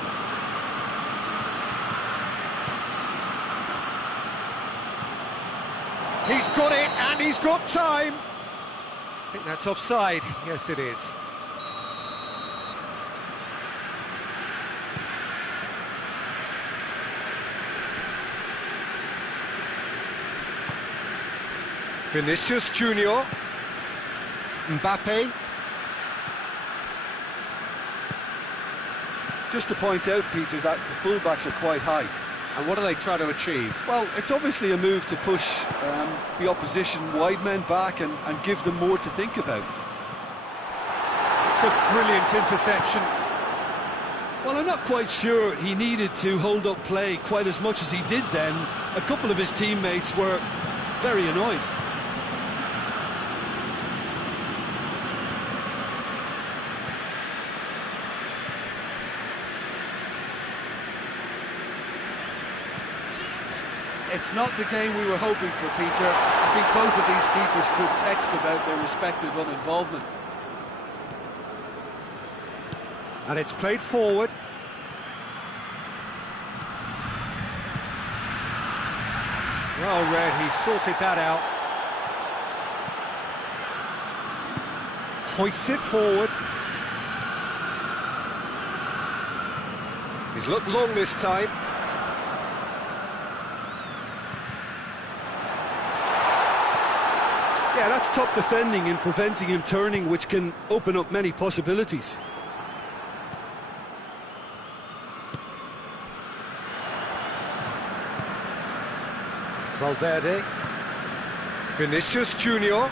He's got it, and he's got time. I think that's offside. Yes, it is. Vinicius Junior. Mbappe. Just to point out, Peter, that the fullbacks are quite high. And what do they try to achieve? Well, it's obviously a move to push the opposition wide men back and give them more to think about. It's a brilliant interception. Well, I'm not quite sure he needed to hold up play quite as much as he did then. A couple of his teammates were very annoyed. It's not the game we were hoping for, Peter. I think both of these keepers could text about their respective uninvolvement. And it's played forward. Well read, he sorted that out. Hoists it forward. He's looked long this time. Yeah, that's top defending and preventing him turning, which can open up many possibilities. Valverde. Vinicius Junior.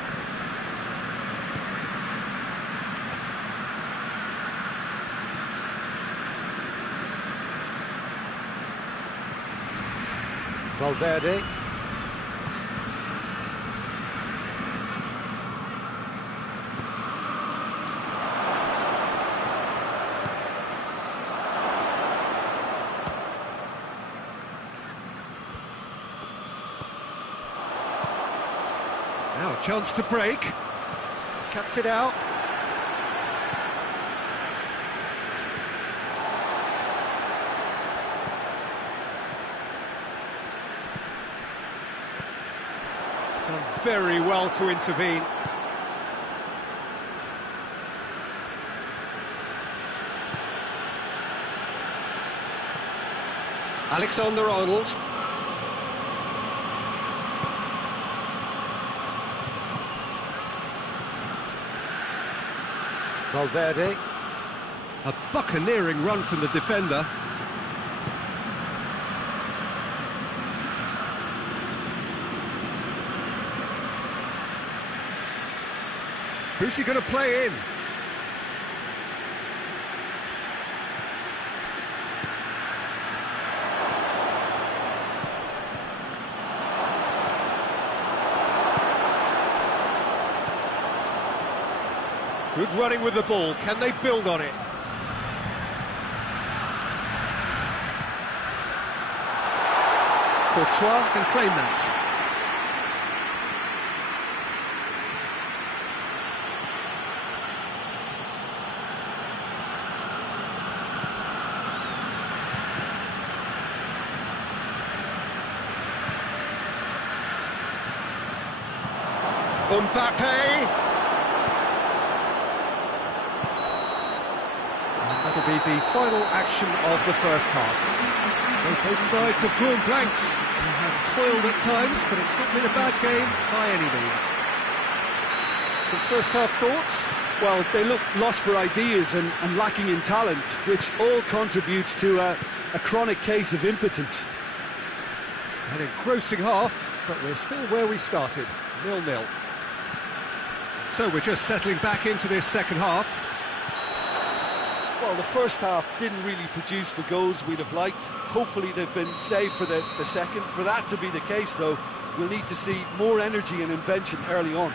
Valverde. Now a chance to break. Cuts it out. Done very well to intervene. Alexander-Arnold. Valverde. A buccaneering run from the defender. Who's he going to play in? Good running with the ball. Can they build on it? Courtois can claim that. Mbappe. That'll be the final action of the first half. So both sides have drawn blanks. They have toiled at times, but it's not been a bad game by any means. Some first half thoughts? Well, they look lost for ideas and lacking in talent, which all contributes to a chronic case of impotence. An engrossing half, but we're still where we started, 0-0. So we're just settling back into this second half. Well, the first half didn't really produce the goals we'd have liked. Hopefully they've been saved for the second. For that to be the case, though, we'll need to see more energy and invention early on.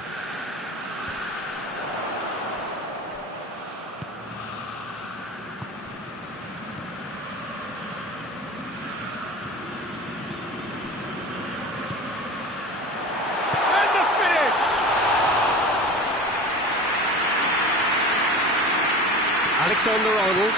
Alexander-Arnold.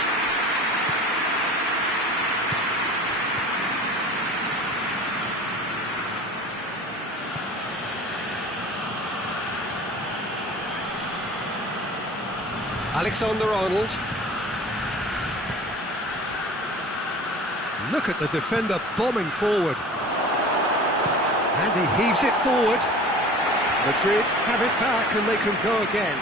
Alexander-Arnold. Look at the defender bombing forward. And he heaves it forward. Madrid have it back and they can go again.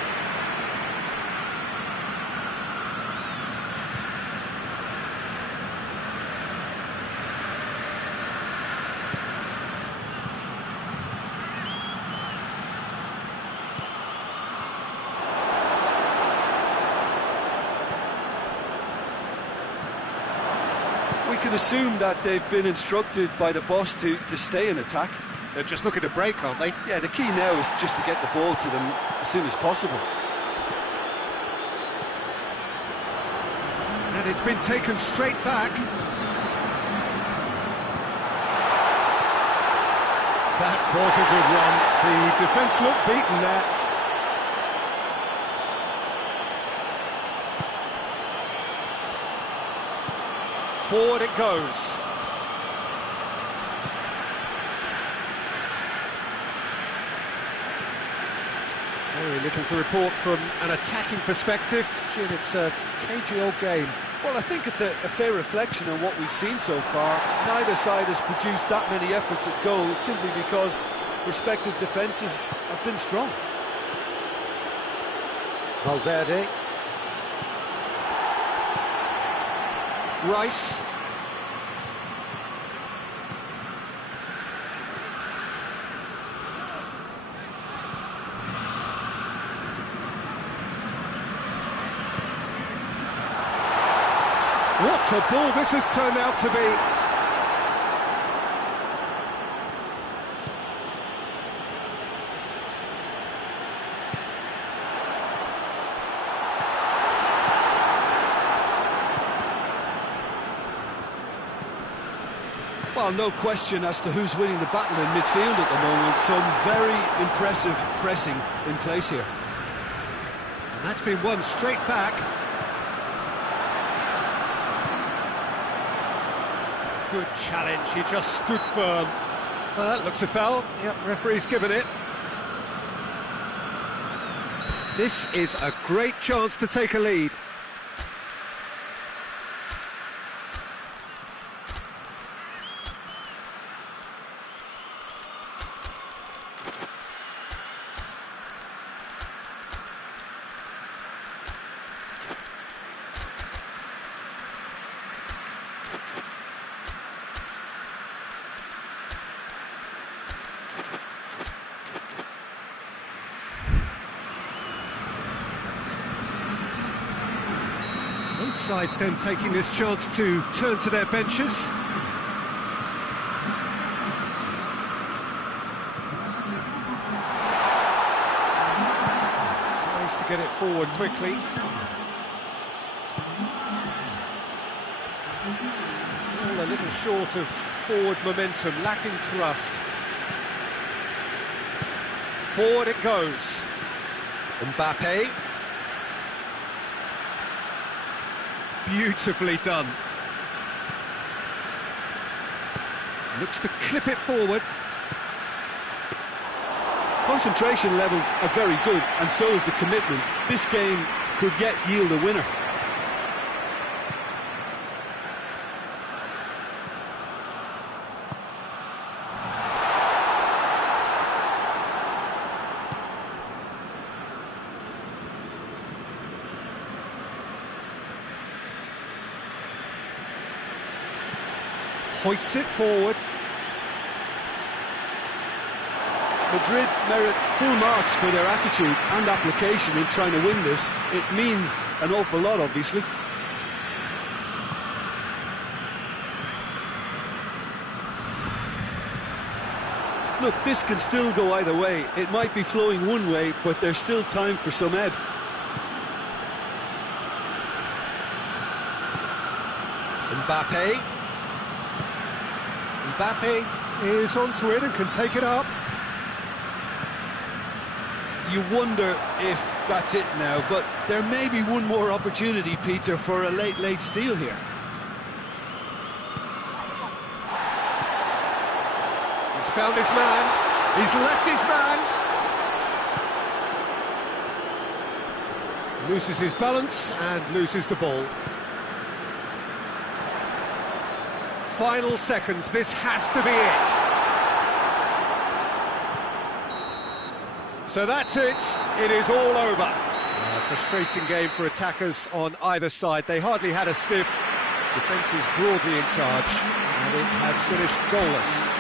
We can assume that they've been instructed by the boss to stay in attack. They're just looking to break, aren't they? Yeah, the key now is just to get the ball to them as soon as possible. And it's been taken straight back. That was a good run. The defence looked beaten there. Forward it goes. Very little to report from an attacking perspective. Jim, it's a cagey old game. Well, I think it's a fair reflection on what we've seen so far. Neither side has produced that many efforts at goal simply because respective defences have been strong. Valverde. Rice. What a ball this has turned out to be. Well, no question as to who's winning the battle in midfield at the moment. Some very impressive pressing in place here. And that's been won straight back. Good challenge, he just stood firm. Well, that looks a foul. Yep, referee's given it. This is a great chance to take a lead. Both sides then taking this chance to turn to their benches. Tries to get it forward quickly. It's all a little short of forward momentum, lacking thrust. Forward it goes. Mbappe. Beautifully done. Looks to clip it forward. Concentration levels are very good, and so is the commitment. This game could yet yield a winner. Hoists it forward. Madrid merit full marks for their attitude and application in trying to win this. It means an awful lot, obviously. Look, this can still go either way. It might be flowing one way, but there's still time for some ebb. Mbappe. Mbappe is onto it and can take it up. You wonder if that's it now, but there may be one more opportunity, Peter, for a late steal here. He's found his man. He's left his man. Loses his balance and loses the ball. Final seconds, this has to be it. So that's it, it is all over. A frustrating game for attackers on either side. They hardly had a sniff. Defence is broadly in charge, and it has finished goalless.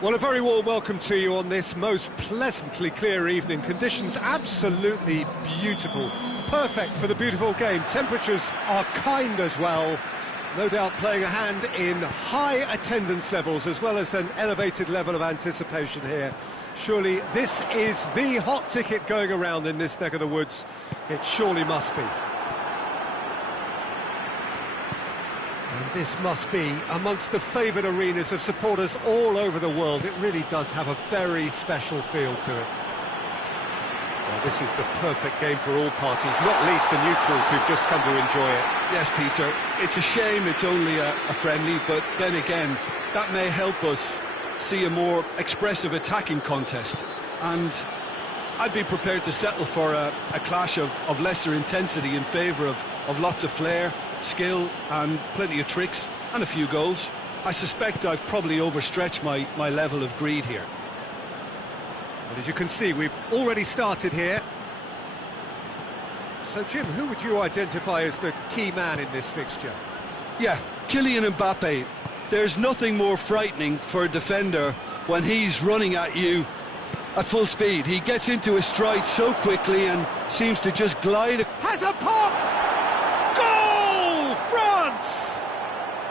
Well, a very warm welcome to you on this most pleasantly clear evening. Conditions absolutely beautiful. Perfect for the beautiful game. Temperatures are kind as well. No doubt playing a hand in high attendance levels as well as an elevated level of anticipation here. Surely this is the hot ticket going around in this neck of the woods. It surely must be. And this must be amongst the favoured arenas of supporters all over the world. It really does have a very special feel to it. Well, this is the perfect game for all parties, not least the neutrals who've just come to enjoy it. Yes, Peter, it's a shame it's only a friendly, but then again, that may help us see a more expressive attacking contest. And I'd be prepared to settle for a clash of lesser intensity in favour of lots of flair, skill and plenty of tricks and a few goals. I suspect I've probably overstretched my level of greed here. Well, as you can see, we've already started here. So, Jim, who would you identify as the key man in this fixture? Yeah, Kylian Mbappe. There's nothing more frightening for a defender when he's running at you at full speed. He gets into his stride so quickly and seems to just glide. Has a pop! Goal! France!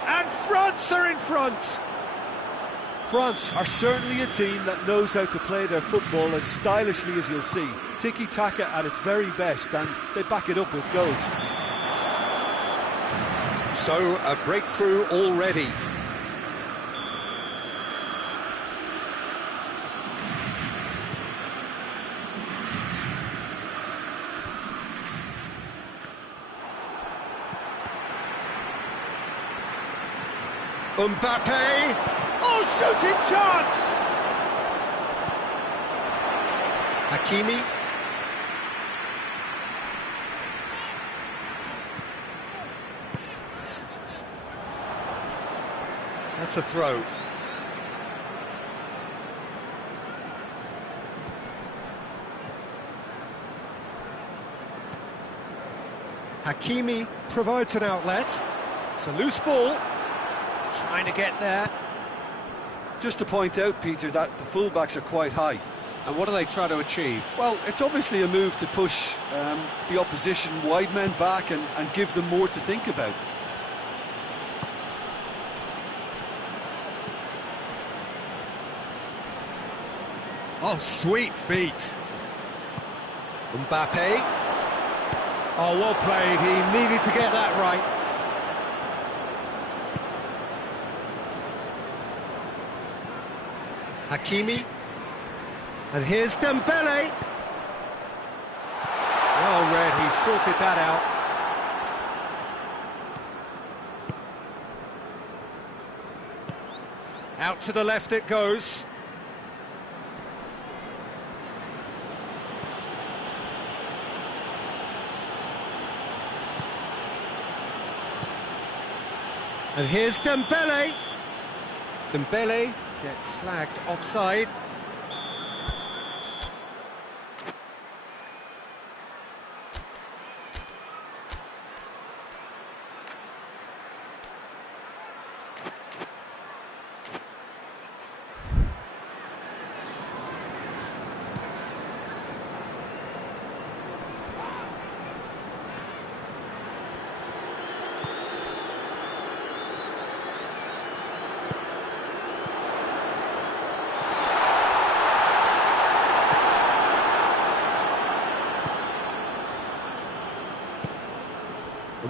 And France are in front! France are certainly a team that knows how to play their football as stylishly as you'll see. Tiki-taka at its very best, and they back it up with goals. So, a breakthrough already. Mbappe! Oh, shooting chance! Hakimi. That's a throw. Hakimi provides an outlet. It's a loose ball. Trying to get there. Just to point out, Peter, that the fullbacks are quite high. And what do they try to achieve? Well, it's obviously a move to push the opposition wide men back and give them more to think about. Oh, sweet feet. Mbappe. Oh, well played. He needed to get that right. Hakimi. And here's Dembele. Well read, he sorted that out. Out to the left it goes. And here's Dembele. Dembele gets flagged offside.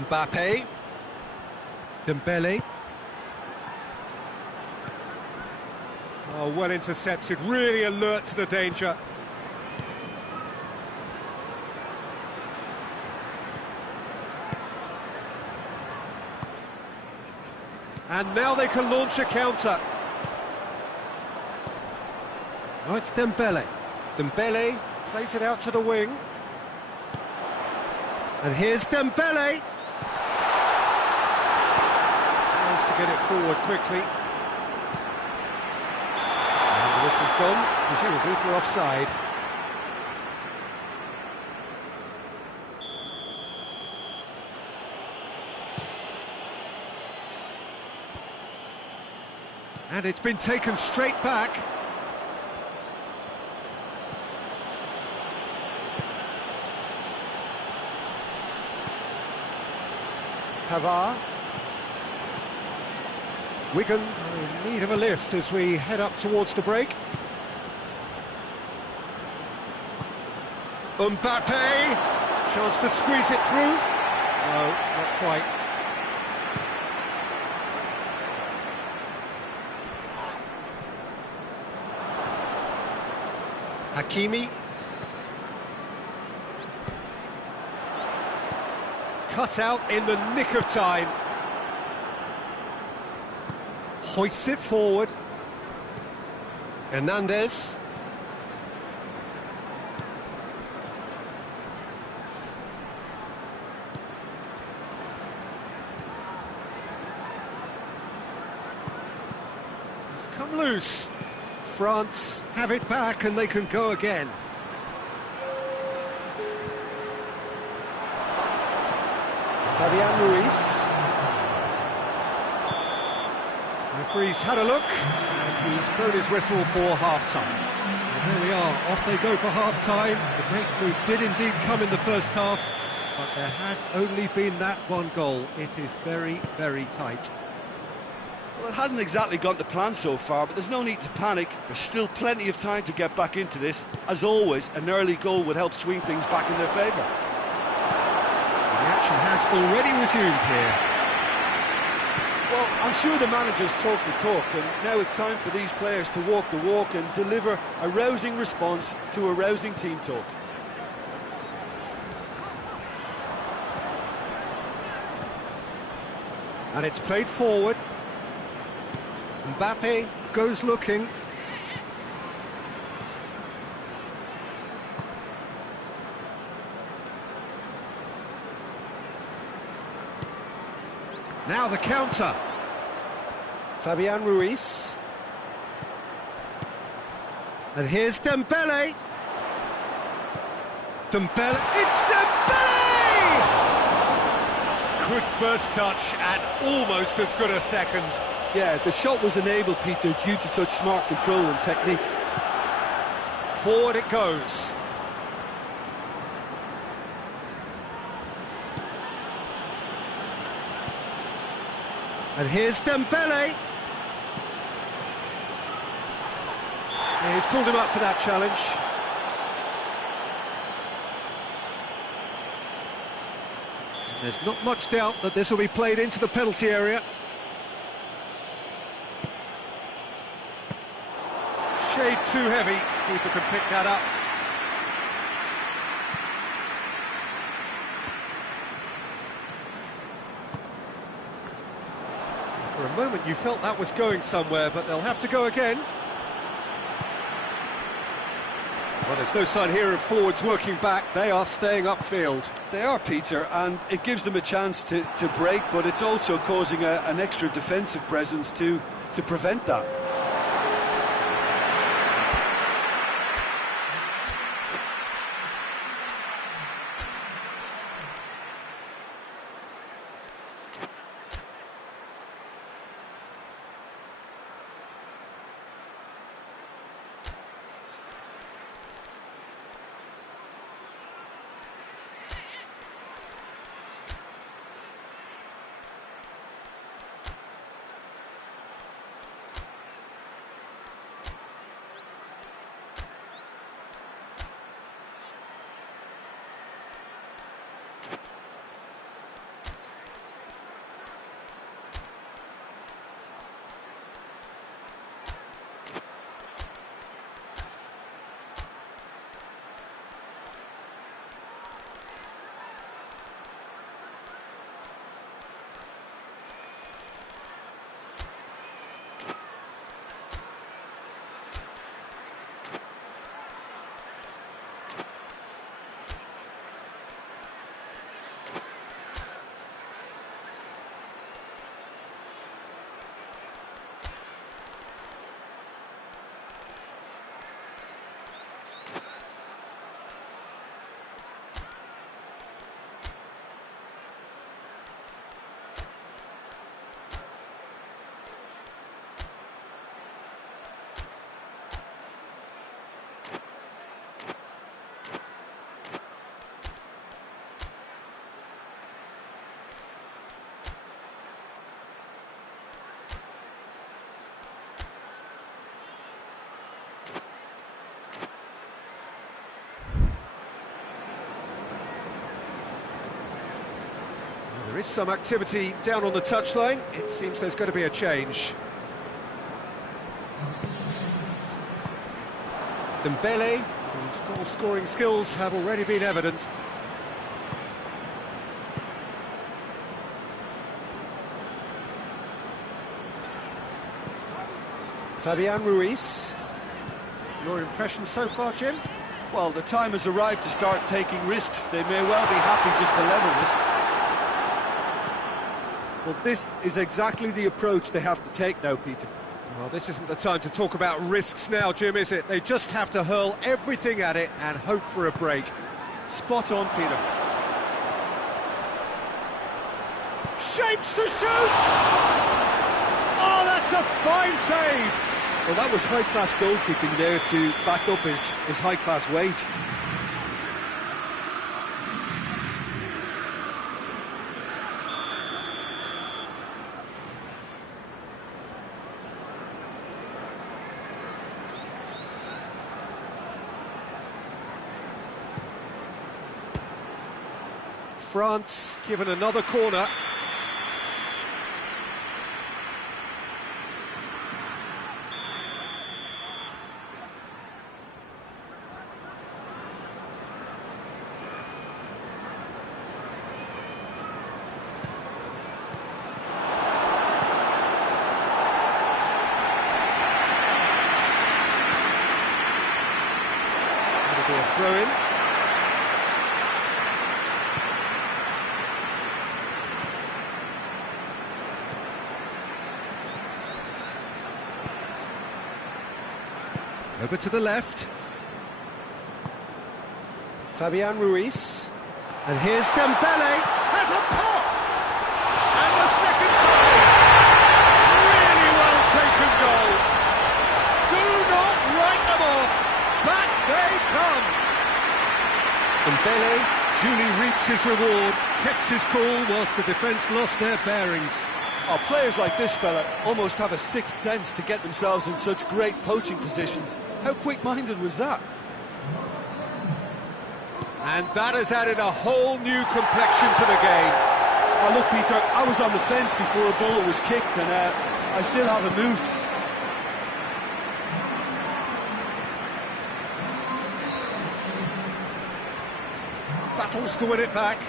Mbappe. Dembele. Oh, well intercepted, really alert to the danger. And now they can launch a counter. Oh, it's Dembele. Dembele plays it out to the wing. And here's Dembele. Tries to get it forward quickly. And the whistle's gone, presumably for offside. And it's been taken straight back. Pavard. Wigan are in need of a lift as we head up towards the break. Mbappe! Chance to squeeze it through. No, not quite. Hakimi. Cut out in the nick of time. Hoists it forward. Hernandez. It's come loose. France have it back and they can go again. Fabian Ruiz. The referee's had a look, and he's blown his whistle for half-time. And there we are, off they go for half-time. The breakthrough did indeed come in the first half, but there has only been that one goal. It is very, very tight. Well, it hasn't exactly gone to plan so far, but there's no need to panic. There's still plenty of time to get back into this. As always, an early goal would help swing things back in their favour. The action has already resumed here. Well, I'm sure the managers talk the talk, and now it's time for these players to walk the walk and deliver a rousing response to a rousing team talk. And it's played forward. Mbappe goes looking. Now the counter. Fabian Ruiz. And here's Dembele. Dembele. It's Dembele! Good first touch and almost as good a second. Yeah, the shot was enabled, Peter, due to such smart control and technique. Forward it goes. And here's Dembele. Yeah, he's pulled him up for that challenge. There's not much doubt that this will be played into the penalty area. Shade too heavy, keeper can pick that up. For a moment you felt that was going somewhere, but they'll have to go again. Well, there's no sign here of forwards working back. They are staying upfield. They are, Peter, and it gives them a chance to break, but it's also causing an extra defensive presence to prevent that. There is some activity down on the touchline. It seems there's going to be a change. Dembele, whose goal-scoring skills have already been evident. Fabian Ruiz. Your impression so far, Jim? Well, the time has arrived to start taking risks. They may well be happy just to level this. Well, this is exactly the approach they have to take now, Peter. Well, this isn't the time to talk about risks now, Jim, is it? They just have to hurl everything at it and hope for a break. Spot on, Peter. Shapes to shoot! Oh, that's a fine save! Well, that was high-class goalkeeping there to back up his high-class wage. France given another corner. be a throw-in. Over to the left. Fabian Ruiz. And here's Dembele. Has a pop! And the second time! Really well taken goal. Do not write them off. Back they come. Dembele duly reaps his reward. Kept his cool whilst the defence lost their bearings. Oh, players like this fella almost have a sixth sense to get themselves in such great poaching positions. How quick-minded was that? And that has added a whole new complexion to the game. Oh, look, Peter, I was on the fence before a ball was kicked, and I still haven't moved. Battles to win it back.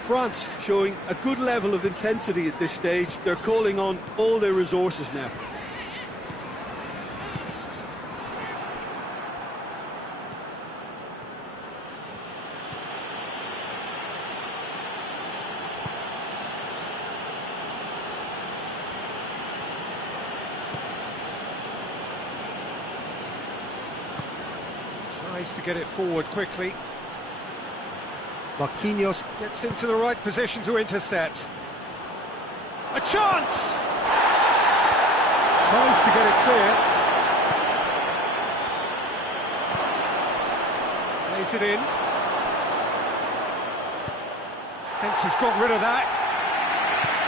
France showing a good level of intensity at this stage. They're calling on all their resources now. Tries to get it forward quickly. Marquinhos gets into the right position to intercept. A chance! Tries to get it clear. Plays it in. Defence has got rid of that.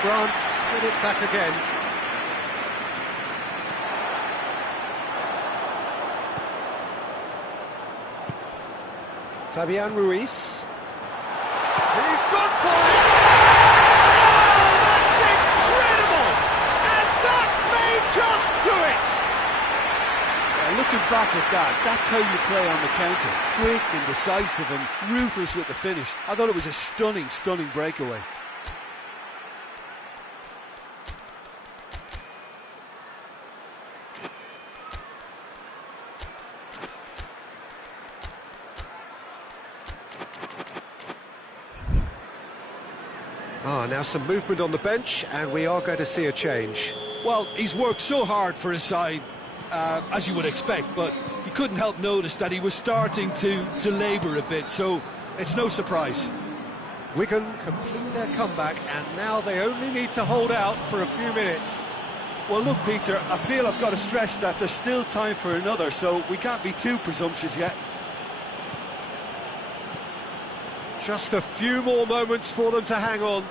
France get it back again. Fabian Ruiz. He's gone for it! Oh, that's incredible! And that may just do it! Yeah, looking back at that, that's how you play on the counter. Quick and decisive and ruthless with the finish. I thought it was a stunning, stunning breakaway. Now some movement on the bench, and we are going to see a change. Well, he's worked so hard for his side, as you would expect, but you couldn't help notice that he was starting to labour a bit, so it's no surprise. Wigan complete their comeback, and now they only need to hold out for a few minutes. Well, look, Peter, I feel I've got to stress that there's still time for another, so we can't be too presumptuous yet. Just a few more moments for them to hang on.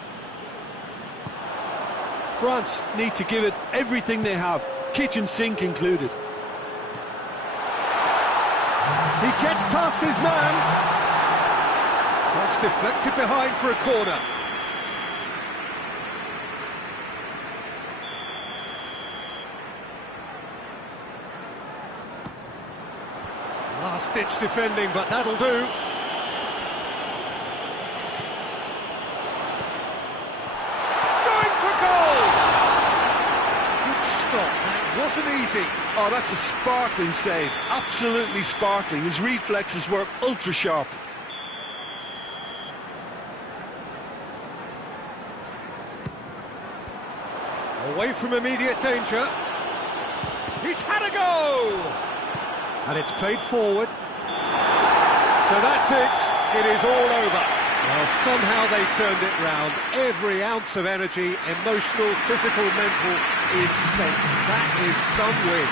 France need to give it everything they have, kitchen sink included. He gets past his man. Just deflected behind for a corner. Last-ditch defending, but that'll do. That wasn't easy. Oh, that's a sparkling save. Absolutely sparkling. His reflexes were ultra sharp. Away from immediate danger. He's had a go! And it's played forward. So that's it. It is all over. Well, somehow they turned it round. Every ounce of energy, emotional, physical, mental, is spent. That is some win.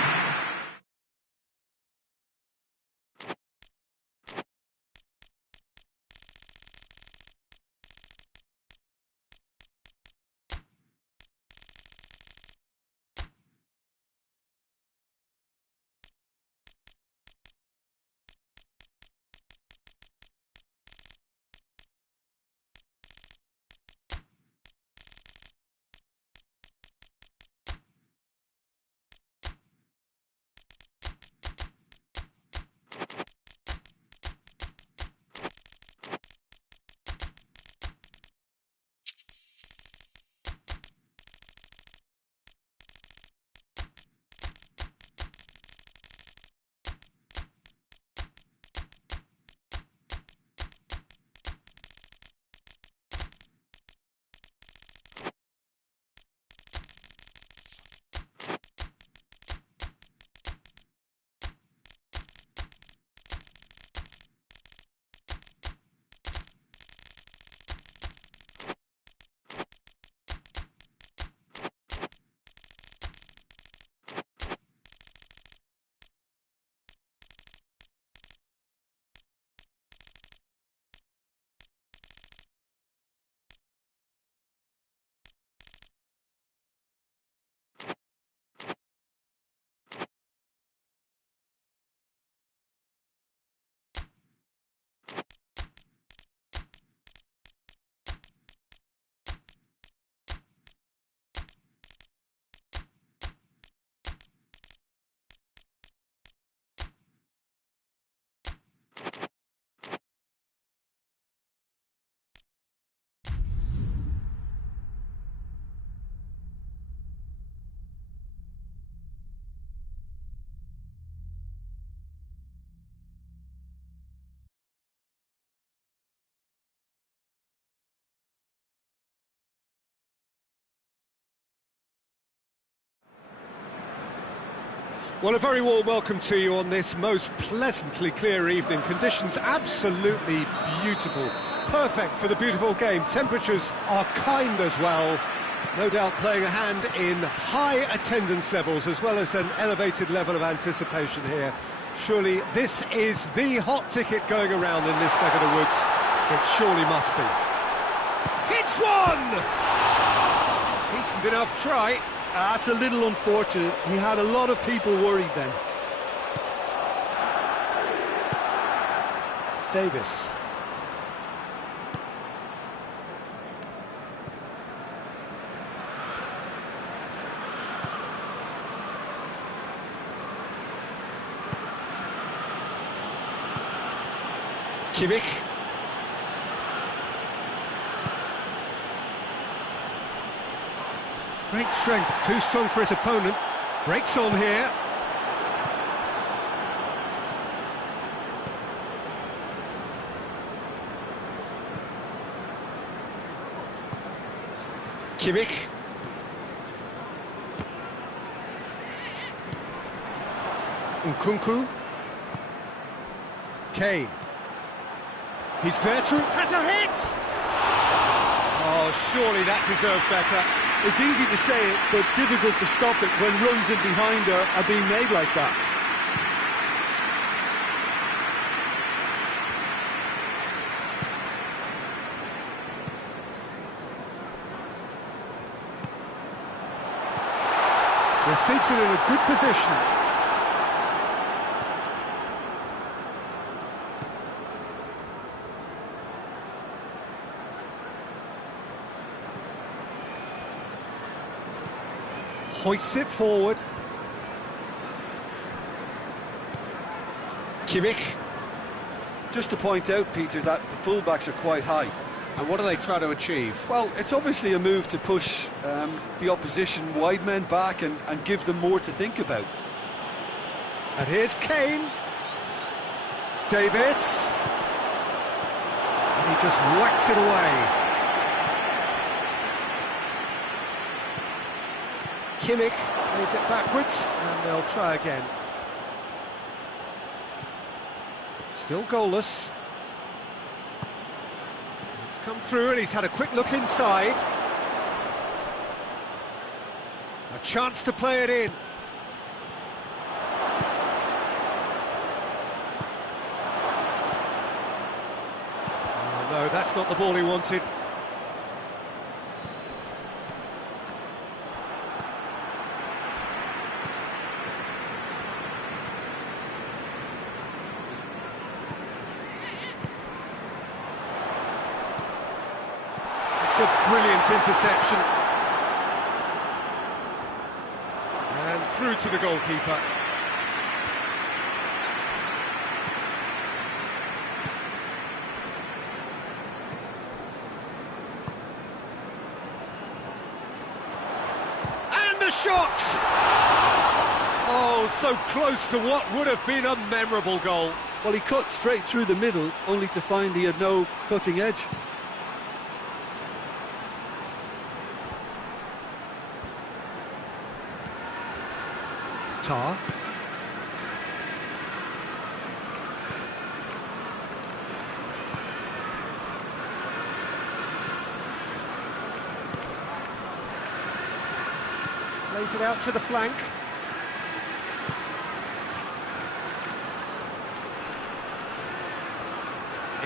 Well, a very warm welcome to you on this most pleasantly clear evening. Conditions absolutely beautiful. Perfect for the beautiful game. Temperatures are kind as well. No doubt playing a hand in high attendance levels as well as an elevated level of anticipation here. Surely this is the hot ticket going around in this neck of the woods. It surely must be. Hits one! Decent enough try. That's a little unfortunate. He had a lot of people worried then. Davis. Kimmich. Great strength, too strong for his opponent. Breaks on here. Kimmich. Nkunku. Kane. He's there to... has a hit! Oh, surely that deserved better. It's easy to say it, but difficult to stop it when runs in behind are being made like that. Receives it in a good position. Hoists it forward. Kimmich. Just to point out, Peter, that the fullbacks are quite high. And what do they try to achieve? Well, it's obviously a move to push the opposition wide men back and give them more to think about. And here's Kane. Davis. And he just whacks it away. Kimmich plays it backwards, and they'll try again. Still goalless. It's come through, and he's had a quick look inside. A chance to play it in. Oh, no, that's not the ball he wanted. It's a brilliant interception. And through to the goalkeeper. And the shot! Oh, so close to what would have been a memorable goal. Well, he cut straight through the middle, only to find he had no cutting edge. Tar. Plays it out to the flank.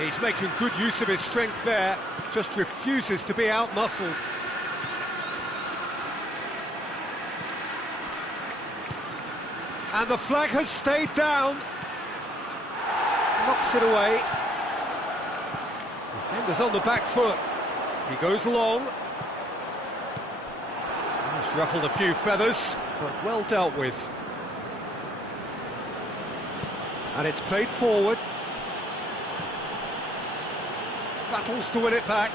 He's making good use of his strength there, just refuses to be out-muscled. And the flag has stayed down. Knocks it away. Defender's on the back foot. He goes long. He's ruffled a few feathers, but well dealt with. And it's played forward. Battles to win it back.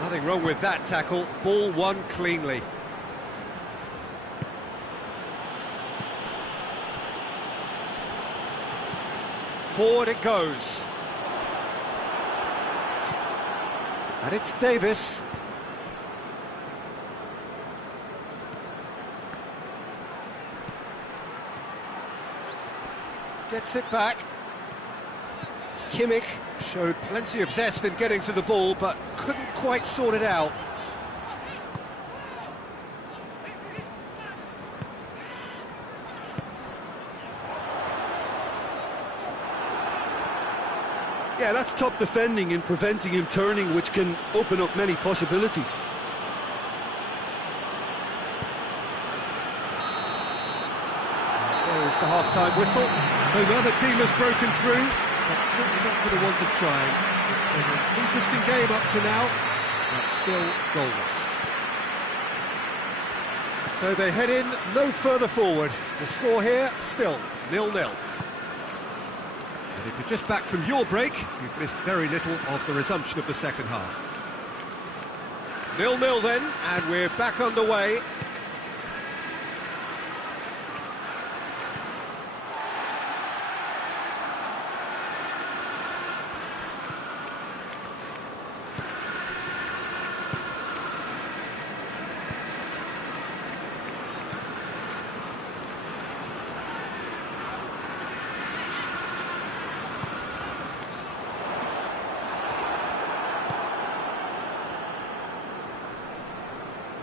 Nothing wrong with that tackle. Ball won cleanly. Forward it goes. And it's Davis. gets it back. Kimmich showed plenty of zest in getting to the ball, but couldn't quite sort it out. Yeah, that's top defending and preventing him turning, which can open up many possibilities. There is the half-time whistle. So the other team has broken through, but certainly not for the want of trying. It's been an interesting game up to now, but still goals. So they head in no further forward. The score here, still 0-0. And if you're just back from your break, you've missed very little of the resumption of the second half. 0-0 then, and we're back underway.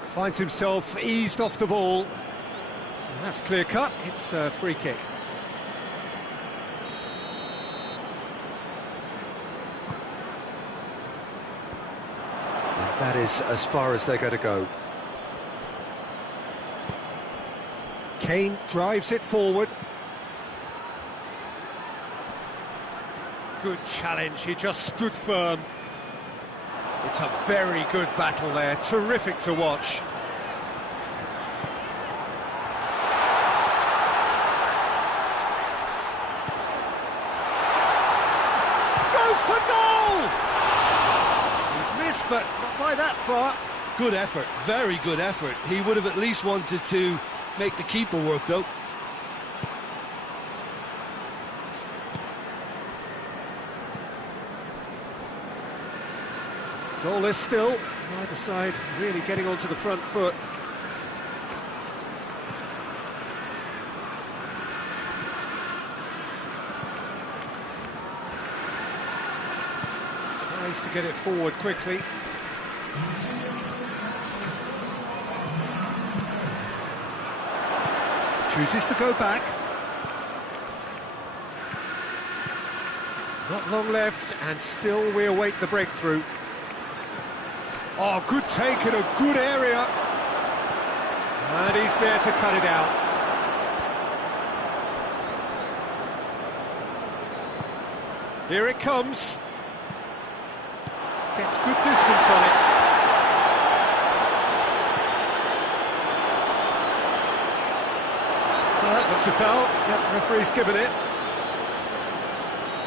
Finds himself eased off the ball. And that's clear cut, it's a free kick. And that is as far as they're going to go. Kane drives it forward. Good challenge, he just stood firm. It's a very good battle there, terrific to watch. Goes for goal! He's missed, but not by that far. Good effort, very good effort. He would have at least wanted to make the keeper work, though. Goalless still, neither side really getting onto the front foot. Tries to get it forward quickly. Chooses to go back. Not long left, and still we await the breakthrough. Oh, good take in a good area. And he's there to cut it out. Here it comes. Gets good distance on it. Well, that looks a foul. Yep, referee's given it.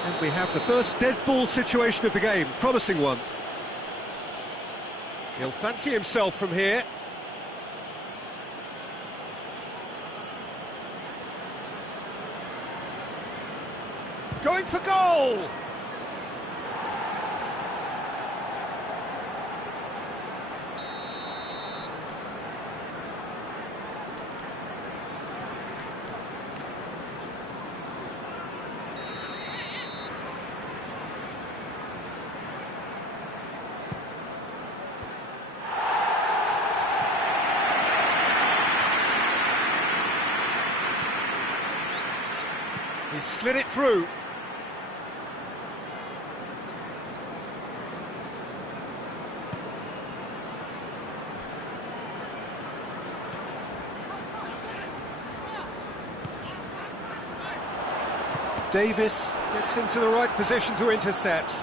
And we have the first dead ball situation of the game. Promising one. He'll fancy himself from here. Going for goal! He slid it through. Davis gets into the right position to intercept.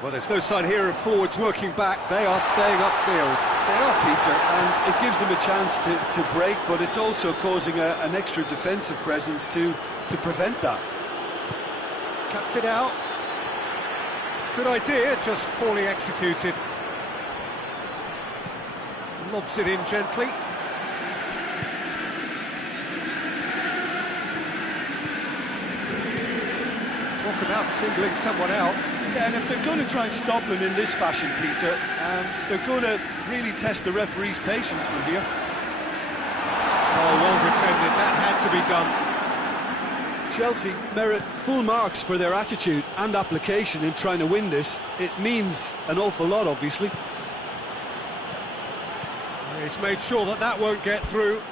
Well, there's no sign here of forwards working back. They are staying upfield. They are, Peter, and it gives them a chance to break, but it's also causing an extra defensive presence to prevent that. Cuts it out. Good idea, just poorly executed. Lobs it in gently. Talk about singling someone out. Yeah, and if they're going to try and stop him in this fashion, Peter, they're going to really test the referee's patience from here. Oh, well defended, that had to be done. Chelsea merit full marks for their attitude and application in trying to win this. It means an awful lot, obviously. He's made sure that that won't get through.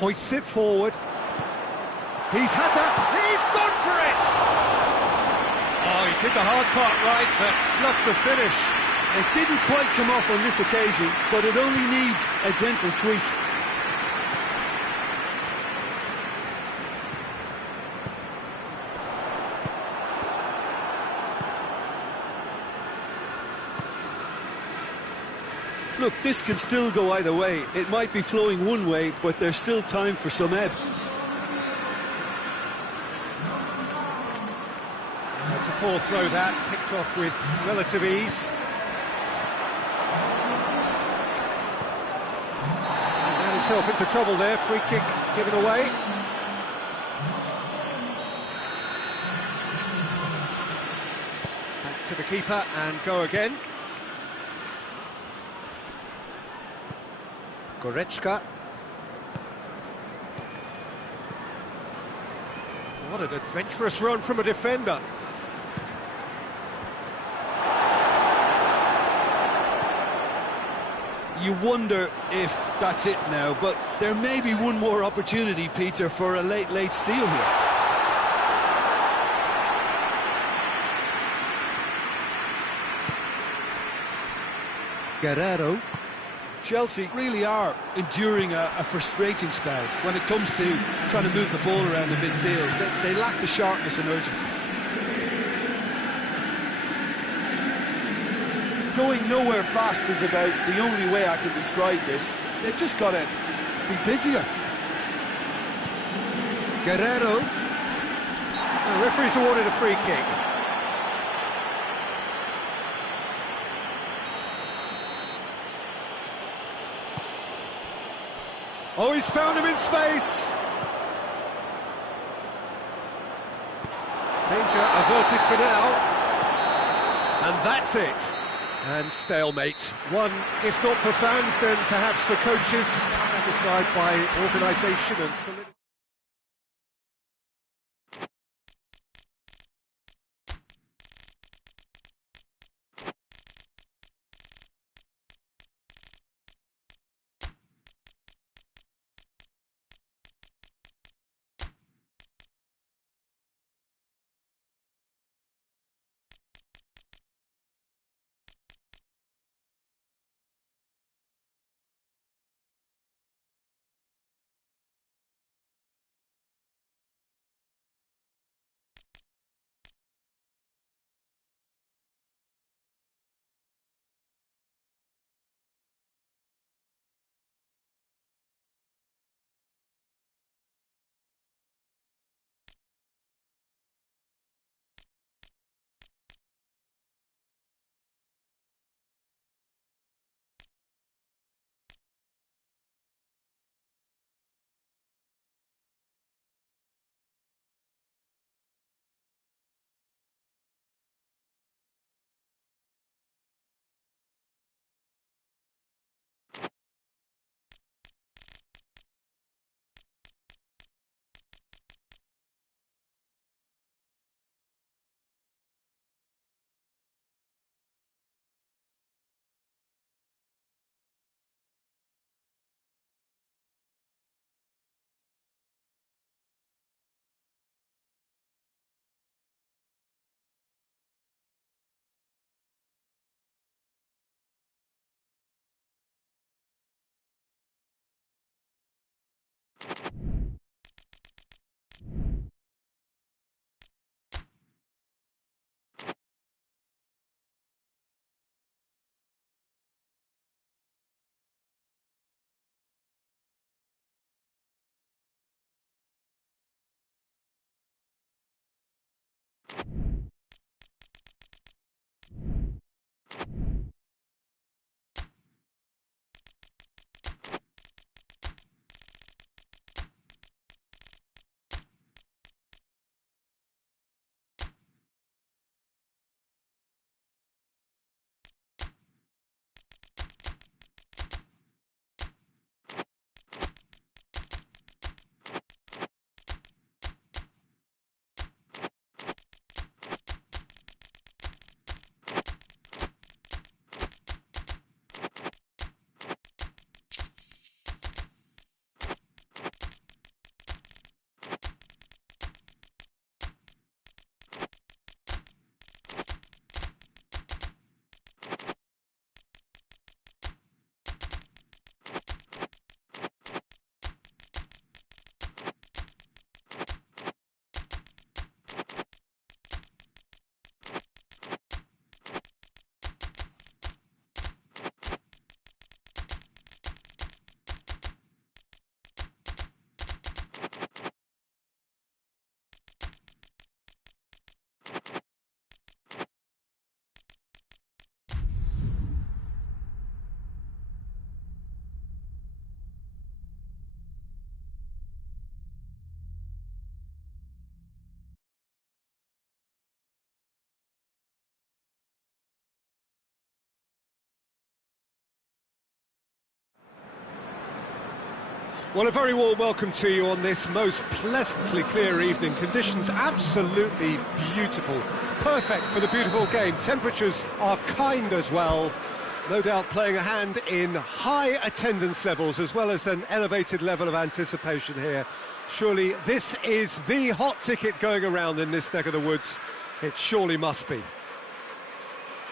Hoists it forward. He's had that. He's gone for it! Oh, he did the hard part right, but fluffed the finish. It didn't quite come off on this occasion, but it only needs a gentle tweak. Look, this can still go either way. It might be flowing one way, but there's still time for some ebb. That's a poor throw that, picked off with relative ease. He ran himself into trouble there, free kick given away. Back to the keeper and go again. Goretzka. What an adventurous run from a defender. You wonder if that's it now, but there may be one more opportunity, Peter, for a late steal here. Guerrero. Chelsea really are enduring a frustrating spell when it comes to trying to move the ball around the midfield. They lack the sharpness and urgency. Going nowhere fast is about the only way I can describe this. They've just got to be busier. Guerrero. The referee's awarded a free kick. Oh, he's found him in space. Danger averted for now. And that's it. And stalemate. One, if not for fans, then perhaps for coaches, satisfied by organisation and solidity. Well, a very warm welcome to you on this most pleasantly clear evening. Conditions absolutely beautiful. Perfect for the beautiful game. Temperatures are kind as well. No doubt playing a hand in high attendance levels as well as an elevated level of anticipation here. Surely this is the hot ticket going around in this neck of the woods. It surely must be.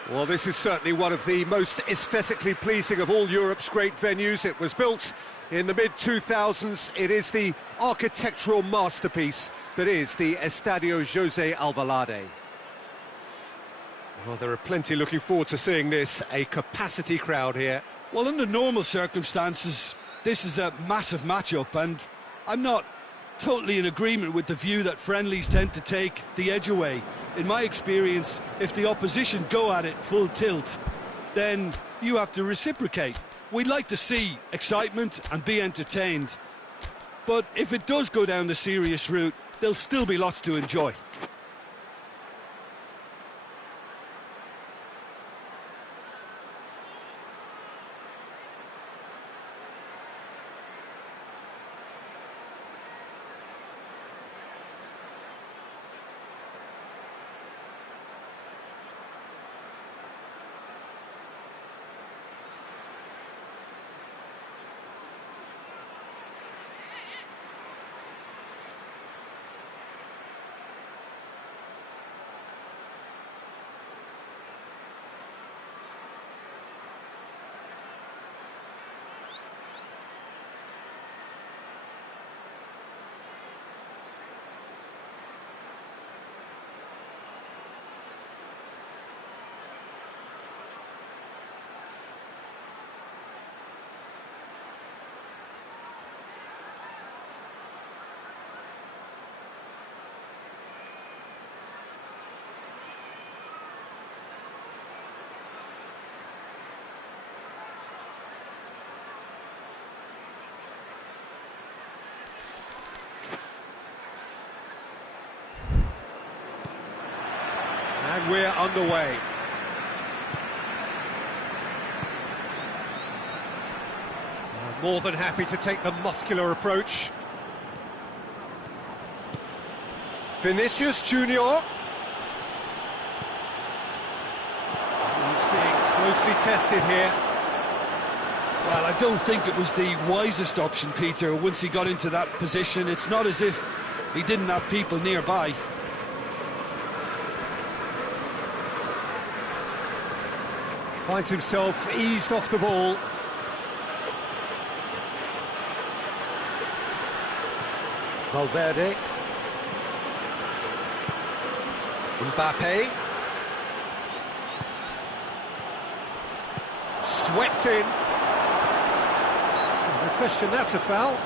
Well, this is certainly one of the most aesthetically pleasing of all Europe's great venues. It was built in the mid-2000s. It is the architectural masterpiece that is the Estadio José Alvalade. Well, there are plenty looking forward to seeing this, a capacity crowd here. Well, under normal circumstances, this is a massive matchup, and I'm not totally in agreement with the view that friendlies tend to take the edge away. In my experience, if the opposition go at it full tilt, then you have to reciprocate. We'd like to see excitement and be entertained, but if it does go down the serious route, there'll still be lots to enjoy. And we're underway. More than happy to take the muscular approach. Vinicius Junior. He's being closely tested here. Well, I don't think it was the wisest option, Peter, once he got into that position. It's not as if he didn't have people nearby. Finds himself eased off the ball. Valverde. Mbappe. Swept in. No question, that's a foul.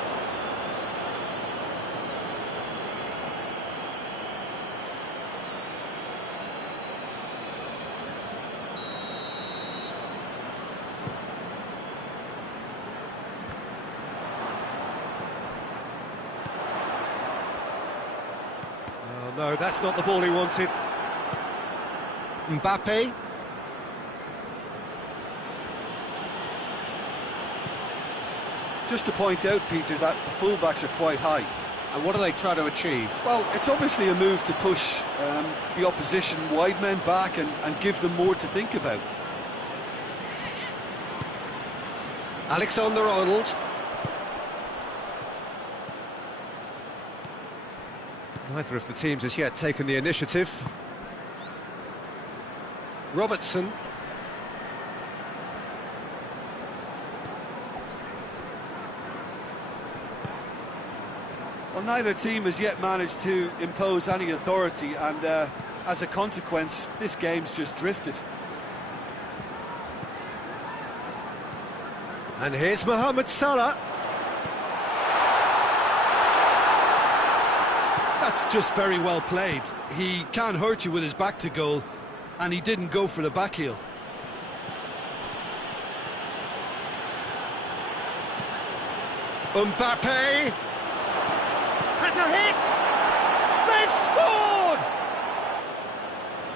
No, that's not the ball he wanted. Mbappe. Just to point out, Peter, that the fullbacks are quite high. And what do they try to achieve? Well, it's obviously a move to push the opposition wide men back and give them more to think about. Alexander-Arnold. Neither of the teams has yet taken the initiative. Robertson. Well, neither team has yet managed to impose any authority, and as a consequence, this game's just drifted. And here's Mohamed Salah. That's just very well played. He can't hurt you with his back to goal, and he didn't go for the back heel. Mbappe has a hit! They've scored!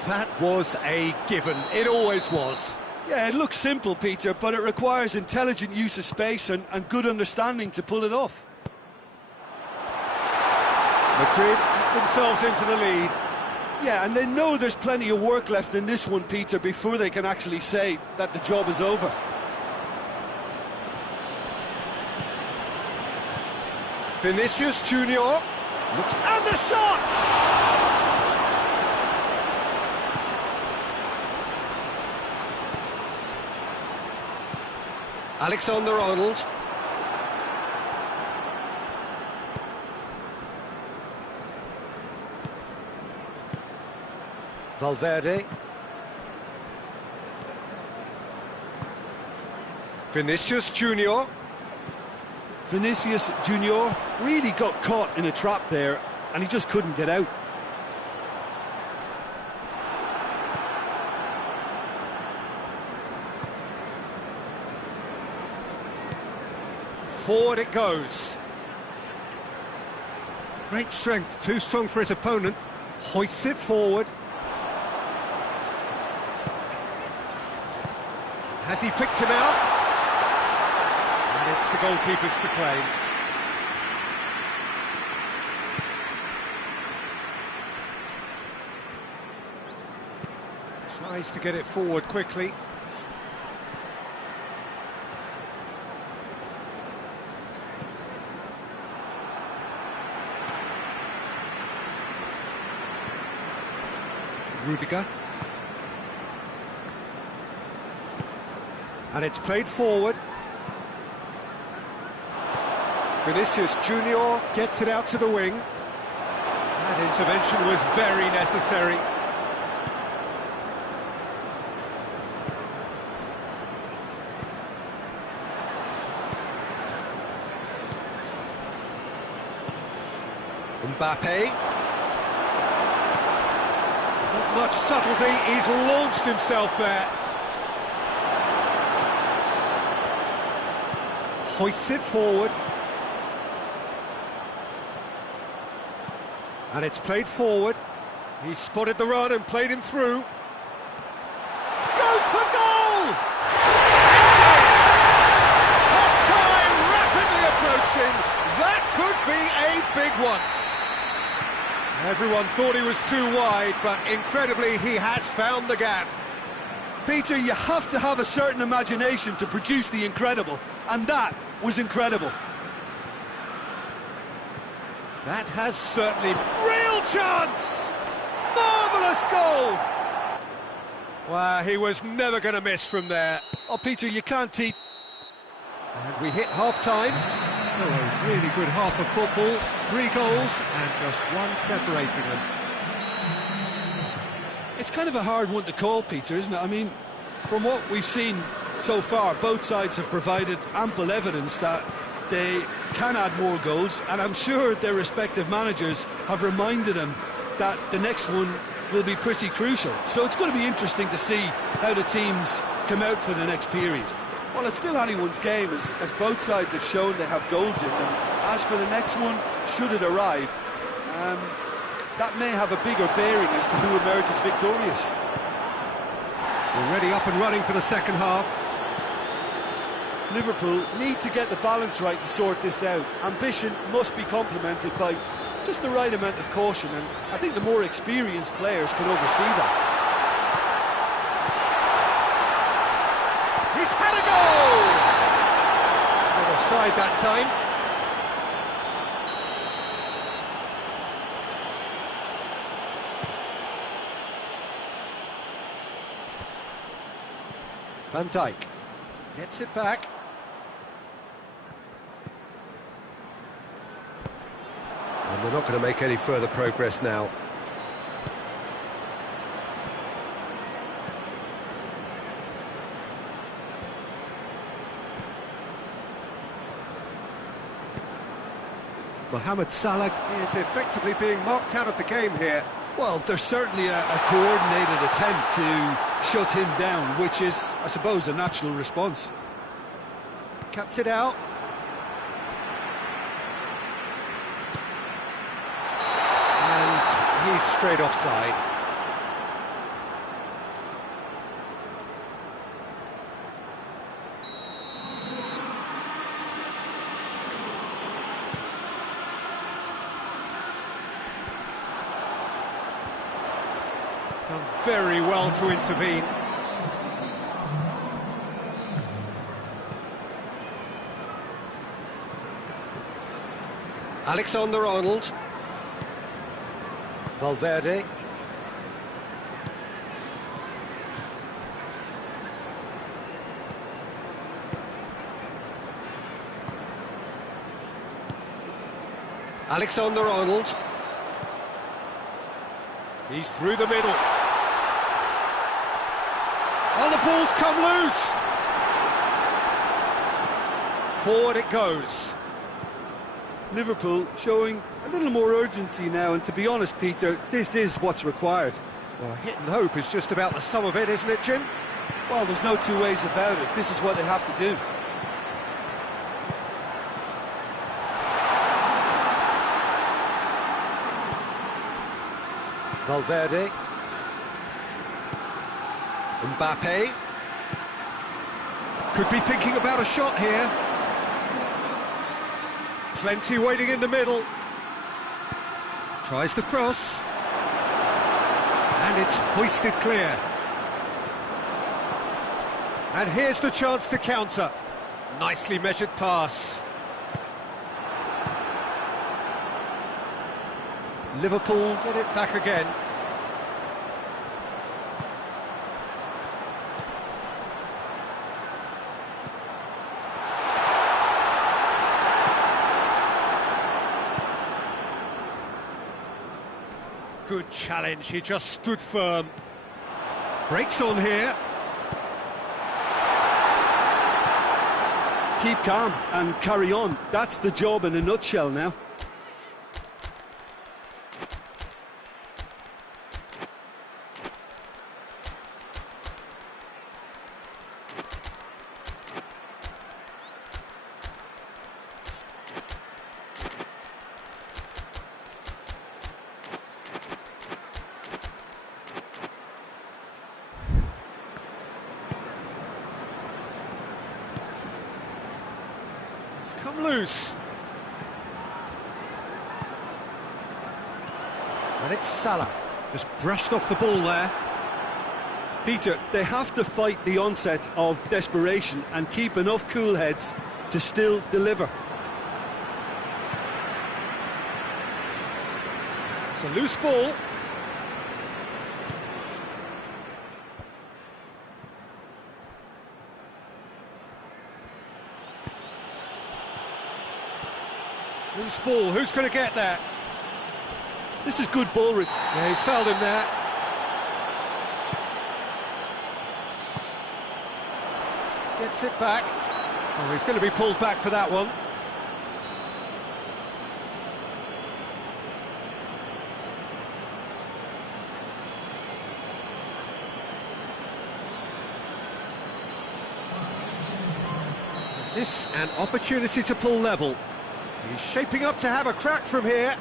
That was a given. It always was. Yeah, it looks simple, Peter, but it requires intelligent use of space and good understanding to pull it off. Madrid put themselves into the lead. Yeah, and they know there's plenty of work left in this one, Peter, before they can actually say that the job is over. Vinicius Junior looks, and the shot! Alexander-Arnold. Valverde. Vinicius Junior. Vinicius Junior really got caught in a trap there, and he just couldn't get out. Forward it goes. Great strength, too strong for his opponent. Hoists it forward. Has he picked him out? And it's the goalkeepers to claim. Tries to get it forward quickly. Rudiger. And it's played forward. Vinicius Junior gets it out to the wing. That intervention was very necessary. Mbappe. Not much subtlety, he's launched himself there. Hoists it forward. And it's played forward. He spotted the run and played him through. Goes for goal! Half-time rapidly approaching. That could be a big one. Everyone thought he was too wide, but incredibly he has found the gap. Peter, you have to have a certain imagination to produce the incredible, and that was incredible. That has certainly real chance! Marvellous goal! Wow, he was never going to miss from there. Oh, Peter, you can't teach. And we hit half-time. So a really good half of football. 3 goals and just one separating them. It's kind of a hard one to call, Peter, isn't it? I mean, from what we've seen so far, both sides have provided ample evidence that they can add more goals, and I'm sure their respective managers have reminded them that the next one will be pretty crucial. So it's going to be interesting to see how the teams come out for the next period. Well, it's still anyone's game, as both sides have shown they have goals in them. As for the next one, should it arrive, that may have a bigger bearing as to who emerges victorious. Already up and running for the second half. Liverpool need to get the balance right to sort this out. Ambition must be complemented by just the right amount of caution, and I think the more experienced players can oversee that. He's had a goal! Not offside that time. Van Dijk gets it back. And they're not going to make any further progress now. Mohamed Salah is effectively being marked out of the game here. Well, there's certainly a coordinated attempt to shut him down, which is, I suppose, a natural response. Cuts it out. And he's straight offside. very well to intervene. Alexander-Arnold. Valverde. Alexander-Arnold. He's through the middle. Oh, the ball's come loose. Forward it goes. Liverpool showing a little more urgency now, and to be honest, Peter, this is what's required. Well, hit and hope is just about the sum of it, isn't it, Jim? Well, there's no two ways about it. This is what they have to do. Valverde. Mbappe. Could be thinking about a shot here. Plenty waiting in the middle. Tries the cross. And it's hoisted clear. And here's the chance to counter. Nicely measured pass. Liverpool get it back again. Good challenge, he just stood firm. Breaks on here. Keep calm and carry on. That's the job in a nutshell now. Come loose. And it's Salah. Just brushed off the ball there. Peter, they have to fight the onset of desperation and keep enough cool heads to still deliver. It's a loose ball. Loose ball, who's going to get that? This is good ball. Yeah, he's fouled him there. Gets it back. Oh, he's going to be pulled back for that one. This an opportunity to pull level. He's shaping up to have a crack from here.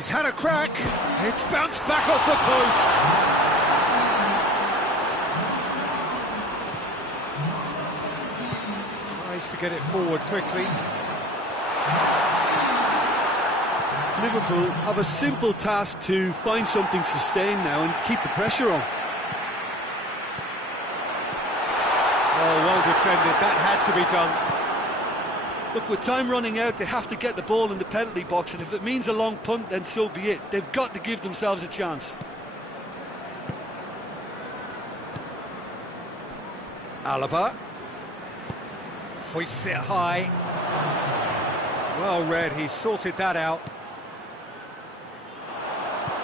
He's had a crack. It's bounced back off the post. Tries to get it forward quickly. Liverpool have a simple task to find something sustained now and keep the pressure on. Oh, well defended. That had to be done. Look, with time running out, they have to get the ball in the penalty box, and if it means a long punt, then so be it. They've got to give themselves a chance. Alaba. Hoists it high. Well read, he sorted that out.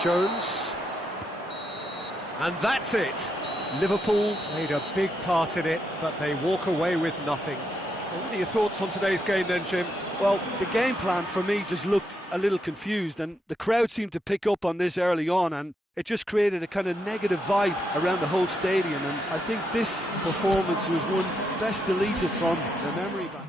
Jones. And that's it. Liverpool played a big part in it, but they walk away with nothing. Well, what are your thoughts on today's game then, Jim? Well, the game plan for me just looked a little confused, and the crowd seemed to pick up on this early on, and it just created a kind of negative vibe around the whole stadium, and I think this performance was one best deleted from the memory bank.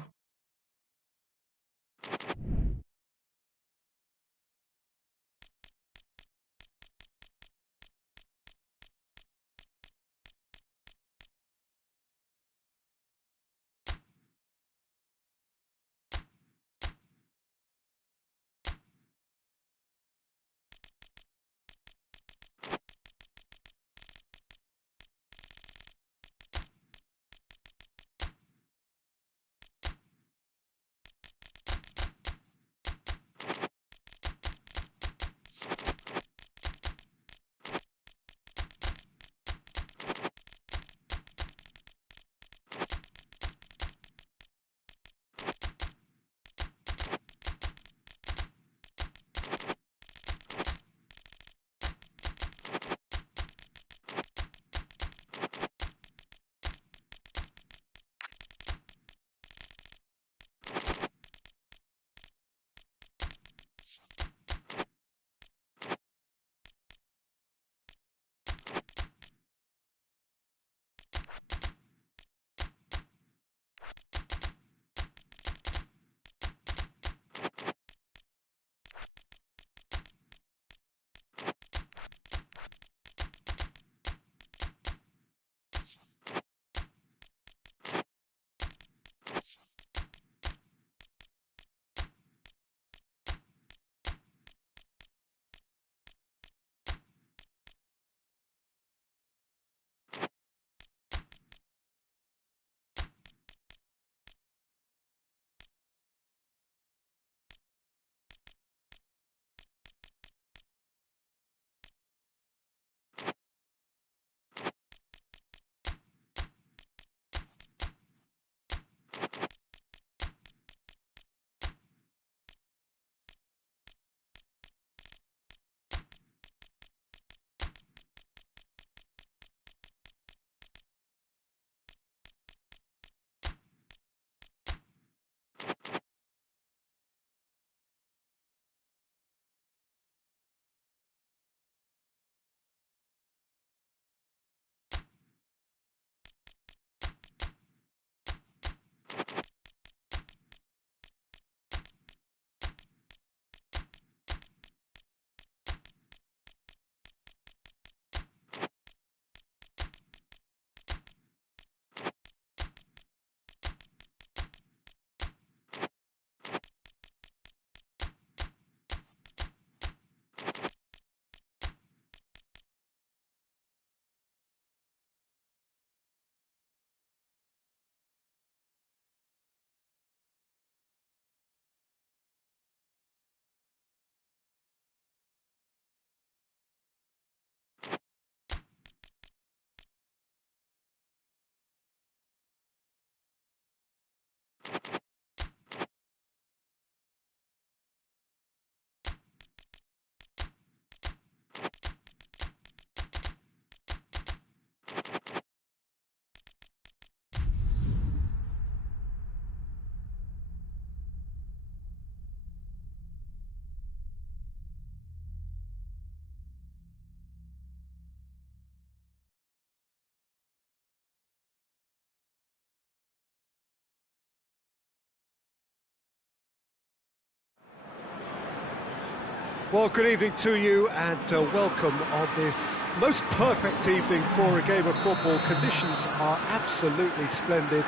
Well, good evening to you and welcome on this most perfect evening for a game of football. Conditions are absolutely splendid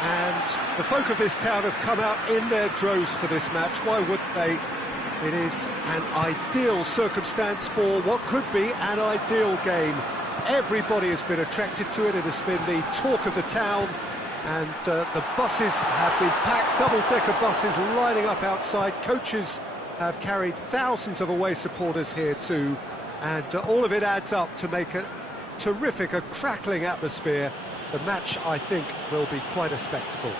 and the folk of this town have come out in their droves for this match. Why wouldn't they? It is an ideal circumstance for what could be an ideal game. Everybody has been attracted to it. It has been the talk of the town, and the buses have been packed, double-decker buses lining up outside. Coaches have carried thousands of away supporters here too, and all of it adds up to make a terrific, a crackling atmosphere. The match, I think, will be quite a spectacle.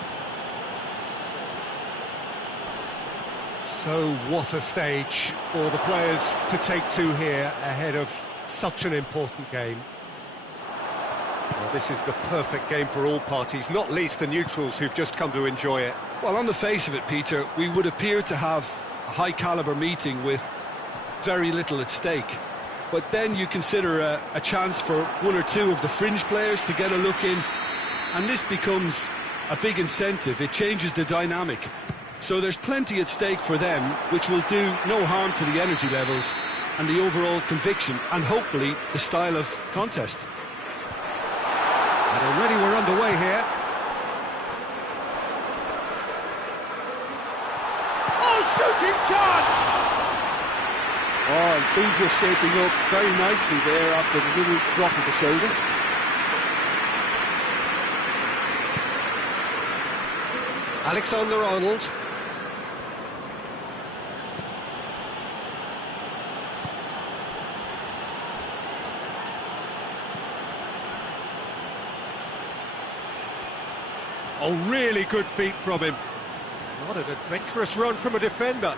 So what a stage for the players to take to here ahead of such an important game. Well, this is the perfect game for all parties, not least the neutrals who've just come to enjoy it. Well, on the face of it, Peter, we would appear to have a high-caliber meeting with very little at stake. But then you consider a chance for one or two of the fringe players to get a look in, and this becomes a big incentive. It changes the dynamic. So there's plenty at stake for them, which will do no harm to the energy levels and the overall conviction, and hopefully the style of contest. And already we're underway here. Oh, shooting chance! Oh, and things were shaping up very nicely there after the little drop of the shoulder. Alexander-Arnold. Oh, really good feet from him. What an adventurous run from a defender.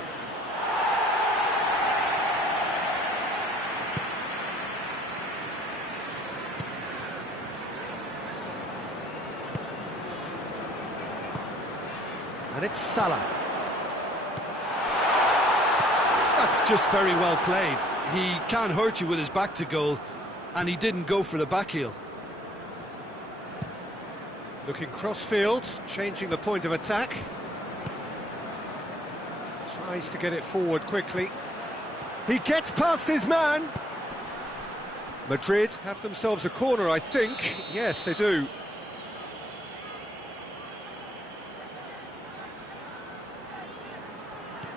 And it's Salah. That's just very well played. He can't hurt you with his back to goal, and he didn't go for the back heel. Looking cross-field, changing the point of attack. Tries to get it forward quickly. He gets past his man. Madrid have themselves a corner, I think. Yes, they do.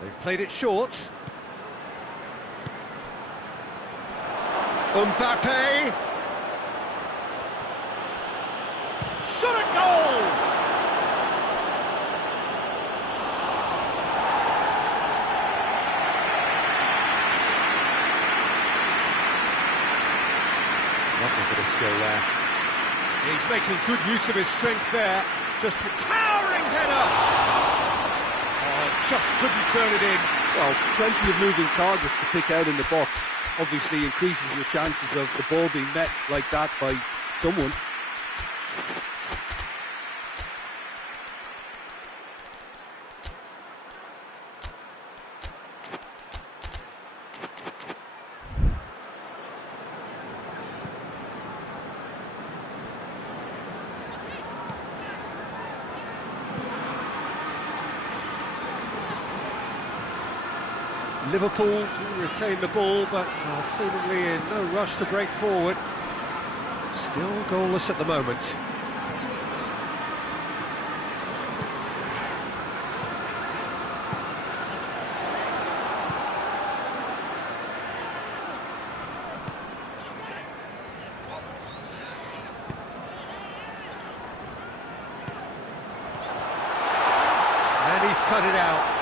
They've played it short. Mbappe! Shot a goal! Nothing but a skill there. He's making good use of his strength there. Just a towering header! Oh, just couldn't turn it in. Well, plenty of moving targets to pick out in the box. Obviously increases your chances of the ball being met like that by someone. Liverpool to retain the ball, but seemingly in no rush to break forward. Still goalless at the moment. And he's cut it out.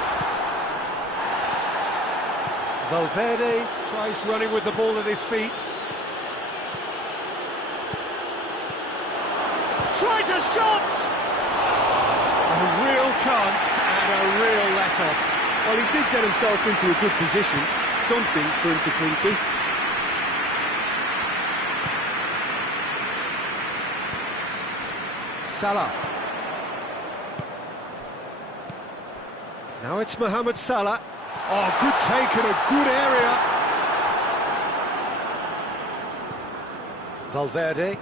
Valverde tries running with the ball at his feet. Tries a shot! A real chance and a real let-off. Well, he did get himself into a good position, something for him to cling to. Salah. Now it's Mohamed Salah. Oh, good take in a good area. Valverde.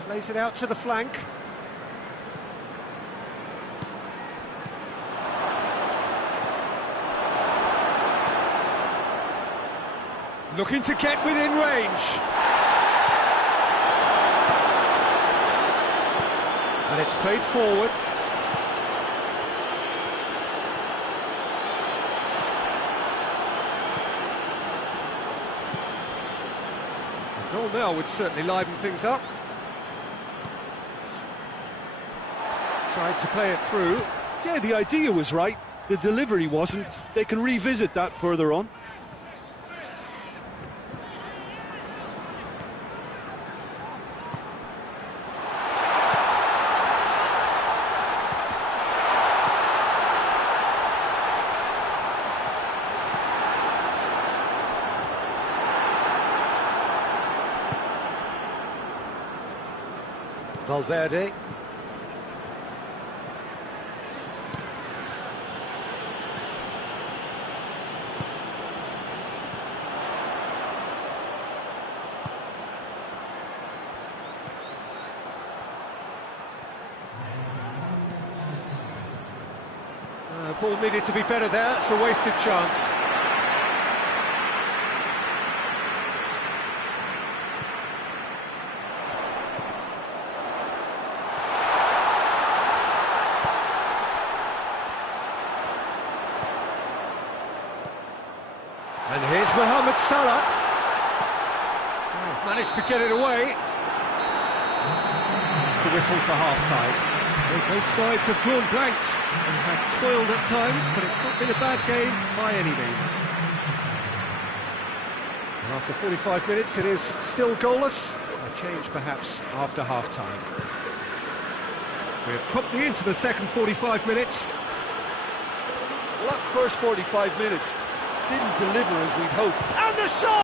Plays it out to the flank. Looking to get within range. And it's played forward. A goal now would certainly liven things up. Tried to play it through. Yeah, the idea was right. The delivery wasn't. They can revisit that further on. Valverde. Ball needed to be better there. It's a wasted chance. And here's Mohamed Salah. Oh, managed to get it away. That's the whistle for half-time. Both sides have drawn blanks and have toiled at times, but it's not been a bad game by any means. And after 45 minutes, it is still goalless. A change perhaps after half-time. We're promptly into the second 45 minutes. Well, that first 45 minutes didn't deliver as we'd hoped. And the shot!